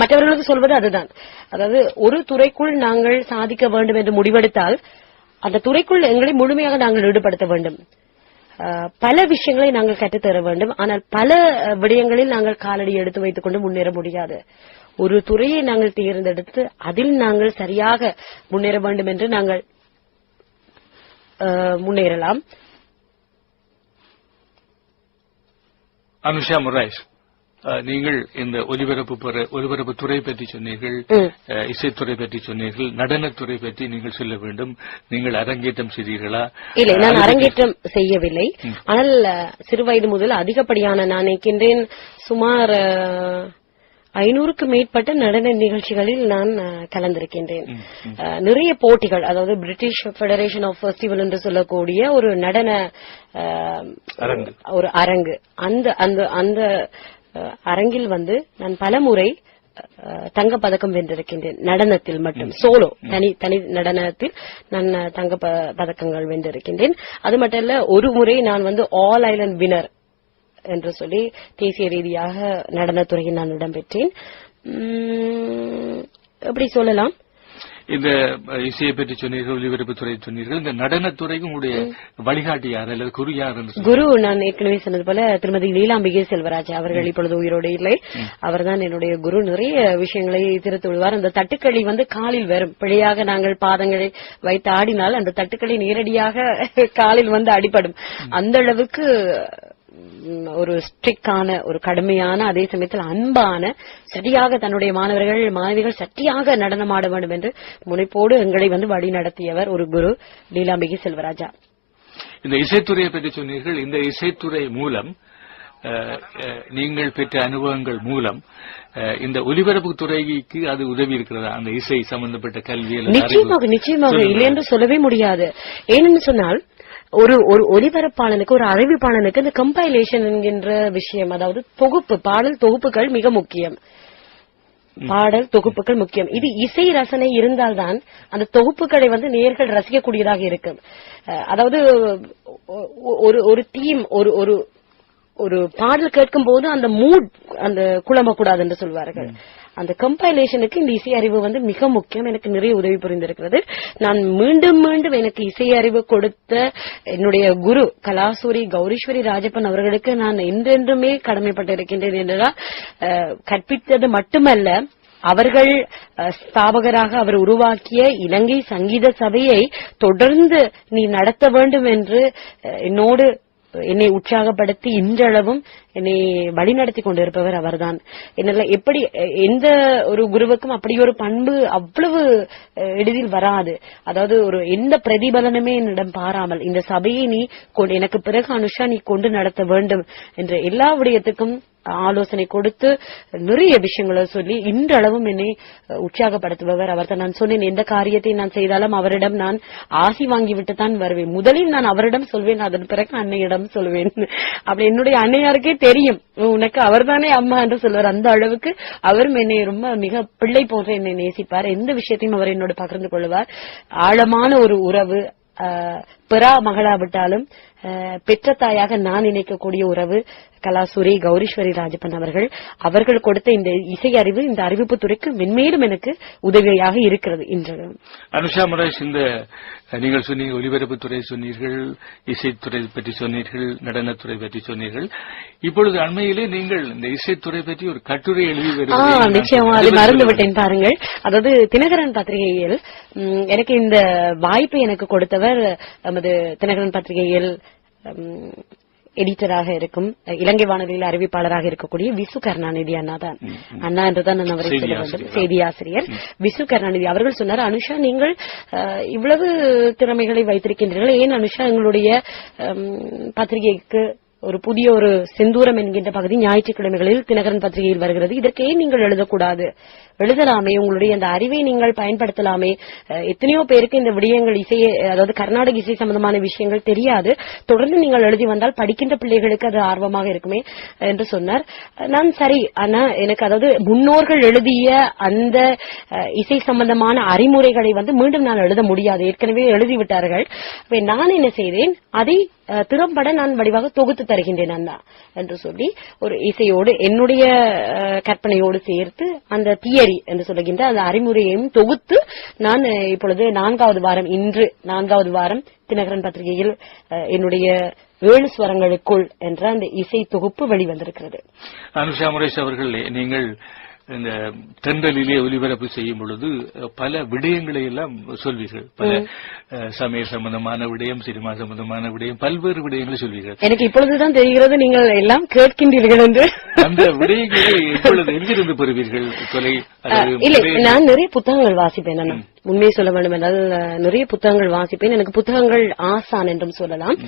மற்றவர்களுக்கு சொல்வது அதுதான். அதாவது ஒரு துறைக்குள் நாங்கள் சாதிக்க வேண்டும் என்று முடிவெடுத்தால் அந்த துறைக்குள் எங்களை முழுமையாக நாங்கள் ஈடுபடுத்த வேண்டும். பல விஷயங்களை நாங்கள் கற்றுத்தர வேண்டும். ஆனால் பல விடயங்களில் நாங்கள் காலடி எடுத்து வைத்துக் கொண்டு முன்னேற முடியாது. ஒரு துறையை நாங்கள் தேர்ந்தெடுத்து அதில் நாங்கள் சரியாக முன்னேற வேண்டும் என்று நாங்கள் முன்னேறலாம். அனுஷா மொரைஸ், நீங்கள் இந்த ஒலிபரப்பு துறை பற்றி சொன்னீர்கள், இசைத்துறை பற்றி சொன்னீர்கள், நடனத்துறை பற்றி நீங்கள் சொல்ல வேண்டும். நீங்கள் அரங்கேற்றம் செய்தீர்களா? இல்லை, நான் அரங்கேற்றம் செய்யவில்லை. ஆனால் சிறுவயது முதல் அதிகப்படியான நான் நினைக்கின்றேன் சுமார் 500க்கு மேற்பட்ட நடன நிகழ்ச்சிகளில் நான் கலந்திருக்கின்றேன். நிறைய போட்டிகள், அதாவது பிரிட்டிஷ் ஃபெடரேஷன் ஆஃப் ஃபெஸ்டிவல் என்று சொல்லக்கூடிய ஒரு நடன ஒரு அரங்கு, அந்த அரங்கில் நான் பல முறை தங்க பதக்கம் வென்றிருக்கின்றேன். நடனத்தில் மட்டும் சோலோ தனி நடனத்தில் நான் தங்க பதக்கங்கள் வென்றிருக்கின்றேன். அது மட்டும் இல்ல, ஒரு முறை நான் ஆல் ஐலண்ட் வினர் என்று சொல்லி தேசிய ரீதியாக நடனத்துறையில் நான் இடம்பெற்றேன். எப்படி சொல்லலாம், இந்த இசையை பற்றி சொன்னீர்கள், ஒலிபரப்பு துறை சொன்னீர்கள். இந்த நடனத்துறைக்கு உங்களுடைய வழிகாட்டி யார் அல்லது குரு யார்? குரு நான் ஏற்கனவே சொன்னது போல திருமதி லீலாம்பிகை செல்வராஜ் அவர்கள் இப்பொழுது உயிரோடு இல்லை. அவர்தான் என்னுடைய குரு. நிறைய விஷயங்களை திருத்து விடுவார். அந்த தட்டுக்களி காலில் வரும் பிழையாக நாங்கள் பாதங்களை வைத்து ஆடினால் அந்த தட்டுக்களி நேரடியாக காலில் அடிபடும். அந்த அளவுக்கு ஒரு ஸ்ட்ரிக்டான, ஒரு கடுமையான, அதே சமயத்தில் அன்பான, சரியாக தன்னுடைய மாணவிகள் சரியாக நடனமாட வேண்டும் என்று முனைப்போடு எங்களை வழி நடத்தியவர் ஒரு குரு, லீலாம்பிகை செல்வராஜா. இந்த இசைத்துறையை பற்றி சொன்னீர்கள். இந்த இசைத்துறை மூலம் நீங்கள் பெற்ற அனுபவங்கள் மூலம் இந்த ஒலிபரப்பு துறைக்கு அது உதவி இருக்கிறதா? அந்த இசை சம்பந்தப்பட்ட கல்வியில் நிச்சயமாக இல்லை என்று சொல்லவே முடியாது. ஏனென்று சொன்னால், ஒரு ஒலிபரப்பாளனுக்கு, ஒரு அறிவிப்பாளனுக்கு இந்த கம்பைலேஷன் என்கின்ற விஷயம், அதாவது தொகுப்பு, பாடல் தொகுப்புகள் மிக முக்கியம். பாடல் தொகுப்புகள் முக்கியம். இது இசை ரசனை இருந்தால்தான் அந்த தொகுப்புகளை நேயர்கள் ரசிக்கக்கூடியதாக இருக்கும். அதாவது ஒரு தீம், ஒரு பாடல் கேட்கும் போது அந்த மூட் குழம்பக்கூடாது என்று சொல்வார்கள். அந்த கம்பைலேஷனுக்கு இந்த இசை அறிவு மிக முக்கியம். எனக்கு நிறைய உதவி புரிந்திருக்கிறது. நான் மீண்டும் எனக்கு இசை அறிவு கொடுத்த என்னுடைய குரு கலாசூரி கௌரீஸ்வரி ராஜப்பன் அவர்களுக்கு நான் என்றென்றுமே கடமைப்பட்டிருக்கின்றேன். என்றால் கற்பித்தது மட்டுமல்ல, அவர்கள் ஸ்தாபகராக அவர் உருவாக்கிய இலங்கை சங்கீத சபையை தொடர்ந்து நீ நடத்த வேண்டும் என்று என்னை உற்சாகப்படுத்தி இன்றளவும் என்னை வழிநடத்தி கொண்டிருப்பவர் அவர்தான். என்னால எப்படி எந்த ஒரு குருவுக்கும் அப்படி ஒரு பண்பு அவ்வளவு எளிதில் வராது. அதாவது எந்த பிரதிபலனுமே என்னிடம் பாராமல், இந்த சபையை நீ எனக்கு பிறகு அனுஷா நீ கொண்டு நடத்த வேண்டும் என்ற எல்லா விடயத்துக்கும் ஆலோசனை கொடுத்து நிறைய விஷயங்களை சொல்லி இன்றளவும் என்னை உற்சாகப்படுத்துபவர் அவர்தான். நான் சொன்னேன், எந்த காரியத்தை நான் செய்தாலும் அவரிடம் நான் ஆசி வாங்கிவிட்டு தான் வருவேன். முதலில் நான் அவரிடம் சொல்வேன், அதன் பிறகு அன்னையிடம் சொல்வேன். அப்படி என்னுடைய அன்னையாருக்கே தெரியும், உனக்கு அவர்தானே அம்மா என்று சொல்வார். அந்த அளவுக்கு அவரும் என்னை ரொம்ப மிக பிள்ளை போன்ற என்னை நேசிப்பார். எந்த விஷயத்தையும் அவர் என்னோடு பகிர்ந்து கொள்வார். ஆழமான ஒரு உறவு, பெறா மகளாவிட்டாலும் பெற்ற தாயாக நான் நினைக்கக்கூடிய உறவு கலாசூரி கௌரீஸ்வரி ராஜப்பன் அவர்கள் கொடுத்த இந்த இசை அறிவு, இந்த அறிவிப்பு துறைக்கு மென்மேலும் எனக்கு உதவியாக இருக்கிறது. இன்று அனுஷா மொரைஸ், இந்த நீங்கள் சொன்னீங்க, ஒலிபரப்பு துறை சொன்னீர்கள், இசைத்துறை பற்றி சொன்னீர்கள், நடனத்துறை பற்றி சொன்னீர்கள். இப்பொழுது அண்மையிலே நீங்கள் இந்த இசைத்துறை பற்றி ஒரு கட்டுரை எழுதி வருகிறீர்கள். நிச்சயமா, அதை மறந்து விட்டேன் பாருங்கள். அதாவது தினகரன் பத்திரிகையில் எனக்கு இந்த வாய்ப்பை எனக்கு கொடுத்தவர் நமது தினகரன் பத்திரிகையில் எடிட்டராக இருக்கும், இலங்கை வானொலியில் அறிவிப்பாளராக இருக்கக்கூடிய விசு கருணாநிதி அண்ணா தான். அண்ணா என்றுதான் நான் அவரை சொல்ல வேண்டும். செய்தி ஆசிரியர் விசு கருணாநிதி அவர்கள் சொன்னார், அனுஷா நீங்கள் இவ்வளவு திறமைகளை வைத்திருக்கின்றீர்கள், ஏன் அனுஷா எங்களுடைய பத்திரிகைக்கு ஒரு புதிய ஒரு செந்தூரம் என்கின்ற பகுதி ஞாயிற்றுக்கிழமைகளில் தினகரன் பத்திரிகையில் வருகிறது, இதற்கே நீங்கள் எழுதக்கூடாது, எழுதலாமே, உங்களுடைய அந்த அறிவை நீங்கள் பயன்படுத்தலாமே. எத்தனையோ பேருக்கு இந்த விடயங்கள் இசையை, அதாவது கர்நாடக இசை சம்பந்தமான விஷயங்கள் தெரியாது. தொடர்ந்து நீங்கள் எழுதி வந்தால் படிக்கின்ற பிள்ளைகளுக்கு அது ஆர்வமாக இருக்குமே என்று சொன்னார். நான் சரி, ஆனா எனக்கு அதாவது முன்னோர்கள் எழுதிய அந்த இசை சம்பந்தமான அறிமுறைகளை மீண்டும் நான் எழுத முடியாது, ஏற்கனவே எழுதிவிட்டார்கள். நான் என்ன செய்தேன், அதை திறம்பட நான் வடிவாக தொகுத்து தருகின்றேன் அண்ணா என்று சொல்லி ஒரு இசையோடு என்னுடைய கற்பனையோடு சேர்த்து அந்த தியரி என்று சொல்லுகின்ற அந்த அறிமுறையையும் தொகுத்து நான் இப்பொழுது 4வது வாரம், இன்று 4வது வாரம் தினகரன் பத்திரிகையில் என்னுடைய 7 ஸ்வரங்களுக்குள் என்ற அந்த இசை தொகுப்பு வெளிவந்திருக்கிறது. அனுஷா முரேஷ் அவர்கள், நீங்கள் இந்த தென்றலிலே ஒலிபரப்பு செய்யும் பொழுது பல விடயங்களை எல்லாம் சொல்வீர்கள். பல சமய சம்பந்தமான விடயம், சினிமா சம்பந்தமான விடயம், பல்வேறு விடயங்களை சொல்வீர்கள். எனக்கு இப்பொழுதுதான் தெரிகிறது நீங்கள் எல்லாம் கேட்கின்றீர்கள் என்று. அந்த விடயங்களை இப்பொழுது எங்கிருந்து பெறுவீர்கள்? தொலை இல்லை, நான் நிறைய புத்தகங்கள் வாசிப்பேன். நான் உண்மையை சொல்ல வேண்டும் என்றால் நிறைய புத்தகங்கள் வாசிப்பேன். எனக்கு புத்தகங்கள் ஆசான் என்றும் சொல்லலாம்.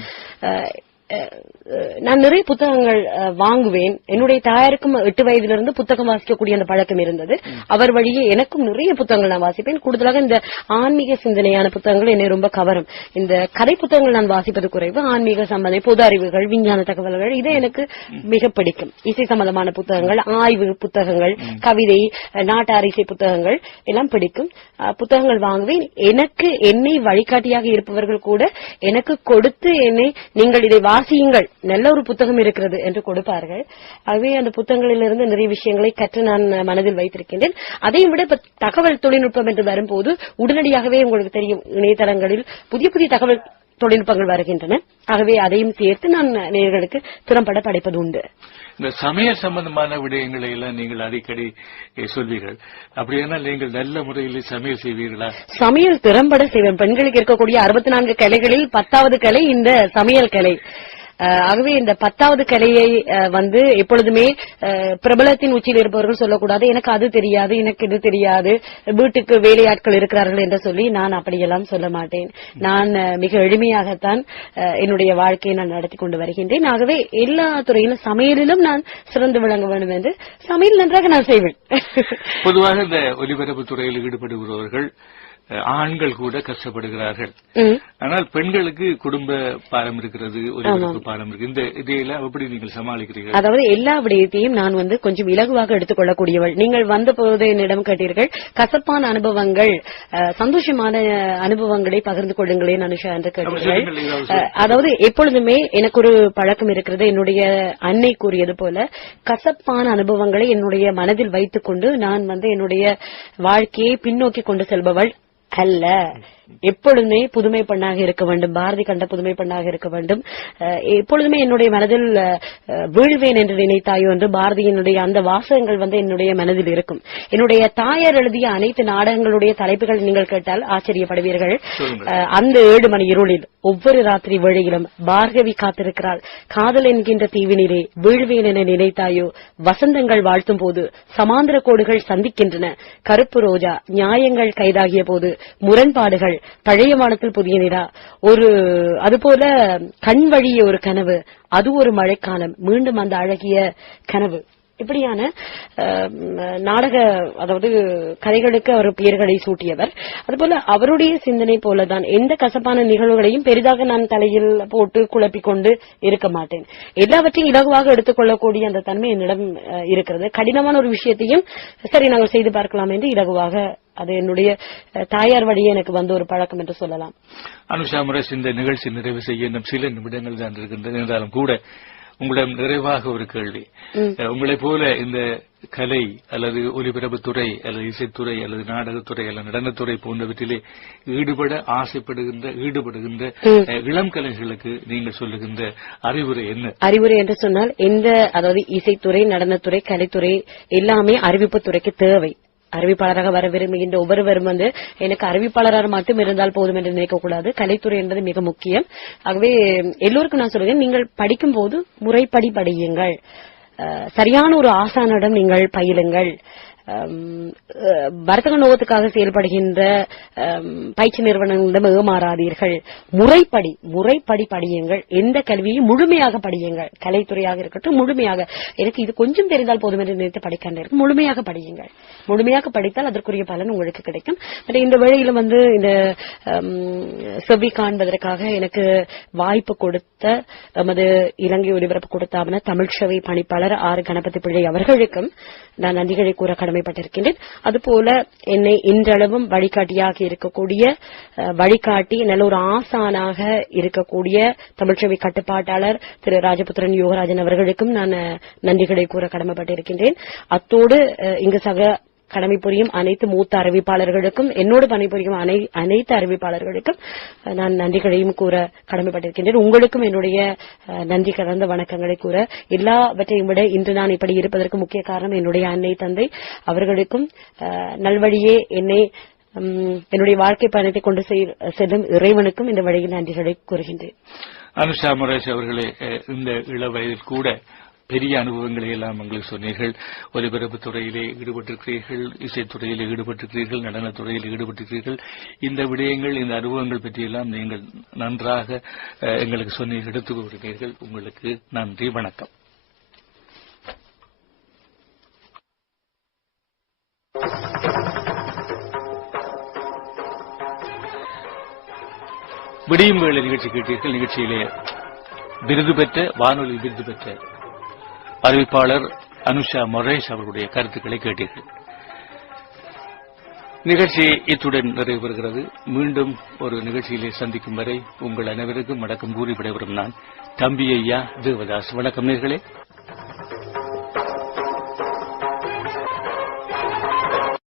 நான் நிறைய புத்தகங்கள் வாங்குவேன். என்னுடைய தாயாருக்கும் 8 வயதிலிருந்து புத்தகம் வாசிக்கக்கூடிய அந்த பழக்கம் இருந்தது. அவர் வழியே எனக்கும் நிறைய புத்தகங்கள் நான் வாசிப்பேன். கூடுதலாக இந்த ஆன்மீக சிந்தனையான புத்தகங்கள் என்னை ரொம்ப கவரும். இந்த கதை புத்தகங்கள் நான் வாசிப்பது குறைவு. ஆன்மீக சம்பந்த, பொது அறிவுகள், விஞ்ஞான தகவல்கள், இதை எனக்கு மிக பிடிக்கும். இசை சம்பந்தமான புத்தகங்கள், ஆய்வு புத்தகங்கள், கவிதை, நாட்டார் இசை புத்தகங்கள் எல்லாம் பிடிக்கும். புத்தகங்கள் வாங்குவேன். எனக்கு என்னை வழிகாட்டியாக இருப்பவர்கள் கூட எனக்கு கொடுத்து என்னை, நீங்கள் இதை வாசியுங்கள், நல்ல ஒரு புத்தகம் இருக்கிறது என்று கொடுப்பார்கள். ஆகவே அந்த புத்தகங்களிலிருந்து நிறைய விஷயங்களை கற்று நான் மனதில் வைத்திருக்கின்றேன். அதையும் விட தகவல் தொழில்நுட்பம் என்று வரும்போது உடனடியாகவே உங்களுக்கு தெரியும், இணையதளங்களில் புதிய புதிய தகவல் தொழில்நுட்பங்கள் வருகின்றன. ஆகவே அதையும் சேர்த்து நான் நேயர்களுக்கு திறம்பட படைப்பது உண்டு. இந்த சமய சம்பந்தமான விடயங்களை எல்லாம் நீங்கள் அடிக்கடி சொல்வீர்கள். அப்படியானால் நீங்கள் நல்ல முறையில் சமையல் செய்வீர்களா? சமையல் திறம்பட செய்வேன். பெண்களுக்கு இருக்கக்கூடிய 64 கலைகளில் 10வது கலை இந்த சமையல் கலை. ஆகவே இந்த 10வது கலையை எப்பொழுதுமே பிரபலத்தின் உச்சியில் இருப்பவர்கள் சொல்லக்கூடாது, எனக்கு அது தெரியாது, எனக்கு இது தெரியாது, வீட்டுக்கு வேலையாட்கள் இருக்கிறார்கள் என்று சொல்லி நான் அப்படியெல்லாம் சொல்ல மாட்டேன். நான் மிக எளிமையாகத்தான் என்னுடைய வாழ்க்கையை நான் நடத்தி கொண்டு வருகின்றேன். ஆகவே எல்லா துறையிலும் சமையலிலும் நான் சிறந்து விளங்க வேண்டும் என்று சமையல் நன்றாக நான் செய்வேன். பொதுவாக இந்த ஒலிபரப்பு துறையில் ஈடுபடுகிறவர்கள் ஆண்கள் கூட கஷ்டப்படுகிறார்கள். ஆனால் பெண்களுக்கு குடும்ப பாரம் இருக்கிறது, ஒலிபரப்பு பாரம் இருக்கு. இந்த இதையெல்லாம் எப்படி நீங்கள் சமாளிக்கிறீர்கள்? அதாவது எல்லா விடயத்தையும் நான் கொஞ்சம் இலகுவாக எடுத்துக் கொள்ளக்கூடியவள். நீங்கள் வந்த போது என்னிடம் கேட்டீர்கள், கசப்பான அனுபவங்கள், சந்தோஷமான அனுபவங்களை பகிர்ந்து கொள்ளுங்களேன் அனுஷா என்று கேட்டீர்கள். அதாவது எப்பொழுதுமே எனக்கு ஒரு பழக்கம் இருக்கிறது. என்னுடைய அன்னை கூறியது போல, கசப்பான அனுபவங்களை என்னுடைய மனதில் வைத்துக் கொண்டு நான் என்னுடைய வாழ்க்கையை பின்னோக்கி கொண்டு செல்பவள் அல்ல. எப்பொழுதுமே புதுமை பெண்ணாக இருக்க வேண்டும், பாரதி கண்ட புதுமை பெண்ணாக இருக்க வேண்டும். எப்பொழுதுமே என்னுடைய மனதில் வீழ்வேன் என்று நினைத்தாயோ என்று பாரதியினுடைய அந்த வாசகங்கள் என்னுடைய மனதில் இருக்கும். என்னுடைய தாயார் எழுதிய அனைத்து நாடகங்களுடைய தலைப்புகள் நீங்கள் கேட்டால் ஆச்சரியப்படுவீர்கள். அந்த 7 மணி இருளில் ஒவ்வொரு ராத்திரி வேளையிலும் பார்கவி காத்திருக்கிறாள், காதல் என்கின்ற தீவினிலே வீழ்வேன் என நினைத்தாயோ, வசந்தங்கள் வாழ்த்தும் போது சமாந்திர கோடுகள் சந்திக்கின்றன, கருப்பு ரோஜா, நியாயங்கள் கைதாகிய போது, முரண்பாடுகள், பழைய வானத்தில் புதிய நிலா, அதுபோல கண் வழிய ஒரு கனவு, அது ஒரு மழைக்காலம், மீண்டும் அந்த அழகிய கனவு, இப்படியான நாடக, அதாவது கதைகளுக்கு அவர் பெயர்களை சூட்டியவர். அதுபோல அவருடைய சிந்தனை போலதான் எந்த கசப்பான நிகழ்வுகளையும் பெரிதாக நான் தலையில் போட்டு குழப்பிக் கொண்டு இருக்க மாட்டேன். எல்லாவற்றையும் இலகுவாக எடுத்துக் கொள்ளக்கூடிய அந்த தன்மை என்னிடம் இருக்கிறது. கடினமான ஒரு விஷயத்தையும் சரி நாங்கள் செய்து பார்க்கலாம் என்று இலகுவாக, அது என்னுடைய தாயார் வழியே எனக்கு ஒரு பழக்கம் என்று சொல்லலாம். அனுஷா முரேஷ், இந்த நிகழ்ச்சி நிறைவு செய்ய இன்னும் சில நிமிடங்கள் தான் இருக்கின்றது. என்றாலும் கூட உங்களிடம் நிறைவாக ஒரு கேள்வி. உங்களைப் போல இந்த கலை அல்லது ஒலிபரப்புத்துறை அல்லது இசைத்துறை அல்லது நாடகத்துறை அல்லது நடனத்துறை போன்றவற்றிலே ஈடுபடுகின்ற இளம் கலைஞர்களுக்கு நீங்கள் சொல்லுகின்ற அறிவுரை என்ன? அறிவுரை என்று சொன்னால், அதாவது இசைத்துறை, நடனத்துறை, கலைத்துறை எல்லாமே அறிவிப்பு துறைக்கு தேவை. அறிவிப்பாளராக வர விரும்புகின்ற ஒவ்வொருவரும் எனக்கு அறிவிப்பாளராக மட்டும் இருந்தால் போதும் என்று நினைக்கக்கூடாது. கலைத்துறை என்பது மிக முக்கியம். ஆகவே எல்லோருக்கும் நான் சொல்லுவேன், நீங்கள் படிக்கும் போது முறைப்படி படியுங்கள், சரியான ஒரு ஆசானிடம் நீங்கள் பயிலுங்கள். வர்த்தக நோக்கத்துக்காக செயல்படுகின்ற பயிற்சி நிறுவனங்களிடம் ஏமாறாதீர்கள். முறைப்படி படியுங்கள். எந்த கல்வியையும் முழுமையாக படியுங்கள். கலைத்துறையாக இருக்கட்டும், முழுமையாக எனக்கு இது கொஞ்சம் தெரிந்தால் போதும் என்று நினைத்து படிக்கின்றீர்கள். முழுமையாக படியுங்கள். முழுமையாக படித்தால் அதற்குரிய பலன் உங்களுக்கு கிடைக்கும். இந்த வேளையில இந்த செவ்வி காண்பதற்காக எனக்கு வாய்ப்பு கொடுத்த நமது இலங்கை ஒலிபரப்பு கொடுத்தாமன தமிழ்ச்சவை பணிப்பாளர் ஆர் கணபதி பிள்ளை அவர்களுக்கும் நான் நன்றிகளை கூற கடமைப்பட்டிருக்கின்றேன். அதுபோல என்னை இன்றளவும் வழிகாட்டியாக இருக்கக்கூடிய வழிகாட்டி நல்ல ஒரு ஆசானாக இருக்கக்கூடிய தமிழ்ச்சவை கட்டுப்பாட்டாளர் திரு ராஜபுத்திரன் யோகராஜன் அவர்களுக்கும் நான் நன்றிகளை கூற கடமைப்பட்டிருக்கின்றேன். அத்தோடு இங்கு சக கடமை புரியும் அனைத்து மூத்த அறிவிப்பாளர்களுக்கும், என்னோடு பணிபுரியும் அனைத்து அறிவிப்பாளர்களுக்கும் நான் நன்றிகளையும் கூற கடமைப்பட்டிருக்கின்றேன். உங்களுக்கும் என்னுடைய நன்றி கலந்த வணக்கங்களை கூற, எல்லாவற்றையும் விட இன்று நான் இப்படி இருப்பதற்கு முக்கிய காரணம் என்னுடைய அன்னை தந்தை அவர்களுக்கும் நல்வழியே என்னுடைய வாழ்க்கை பயணத்தை கொண்டு செல்லும் இறைவனுக்கும் இந்த வழியில் நன்றிகளை கூறுகின்றேன். அனுஷா மொரேஷ் அவர்களே, இந்த இளவயதில் கூட பெரிய அனுபவங்களை எல்லாம் உங்களுக்கு சொன்னீர்கள். ஒலிபரப்பு துறையிலே ஈடுபட்டிருக்கிறீர்கள், இசைத்துறையிலே ஈடுபட்டிருக்கிறீர்கள், நடனத்துறையில் ஈடுபட்டிருக்கிறீர்கள். இந்த விடயங்கள், இந்த அனுபவங்கள் பற்றியெல்லாம் நீங்கள் நன்றாக எங்களுக்கு சொன்னீர்கள், எடுத்துக் கூறினீர்கள். உங்களுக்கு நன்றி, வணக்கம். விடியும் வேளை நிகழ்ச்சி கேட்டீர்கள். நிகழ்ச்சியிலே வானொலி விருது பெற்ற அறிவிப்பாளர் அனுஷா மொரேஷ் அவர்களுடைய கருத்துக்களை கேட்டீர்கள். நிகழ்ச்சி இத்துடன் நிறைவு பெறுகிறது. மீண்டும் ஒரு நிகழ்ச்சியிலே சந்திக்கும் வரை உங்கள் அனைவருக்கும் வணக்கம் கூறி விடைபெறும் நான் தம்பி ஐயா தேவதாஸ். வணக்கம் நேயர்களே.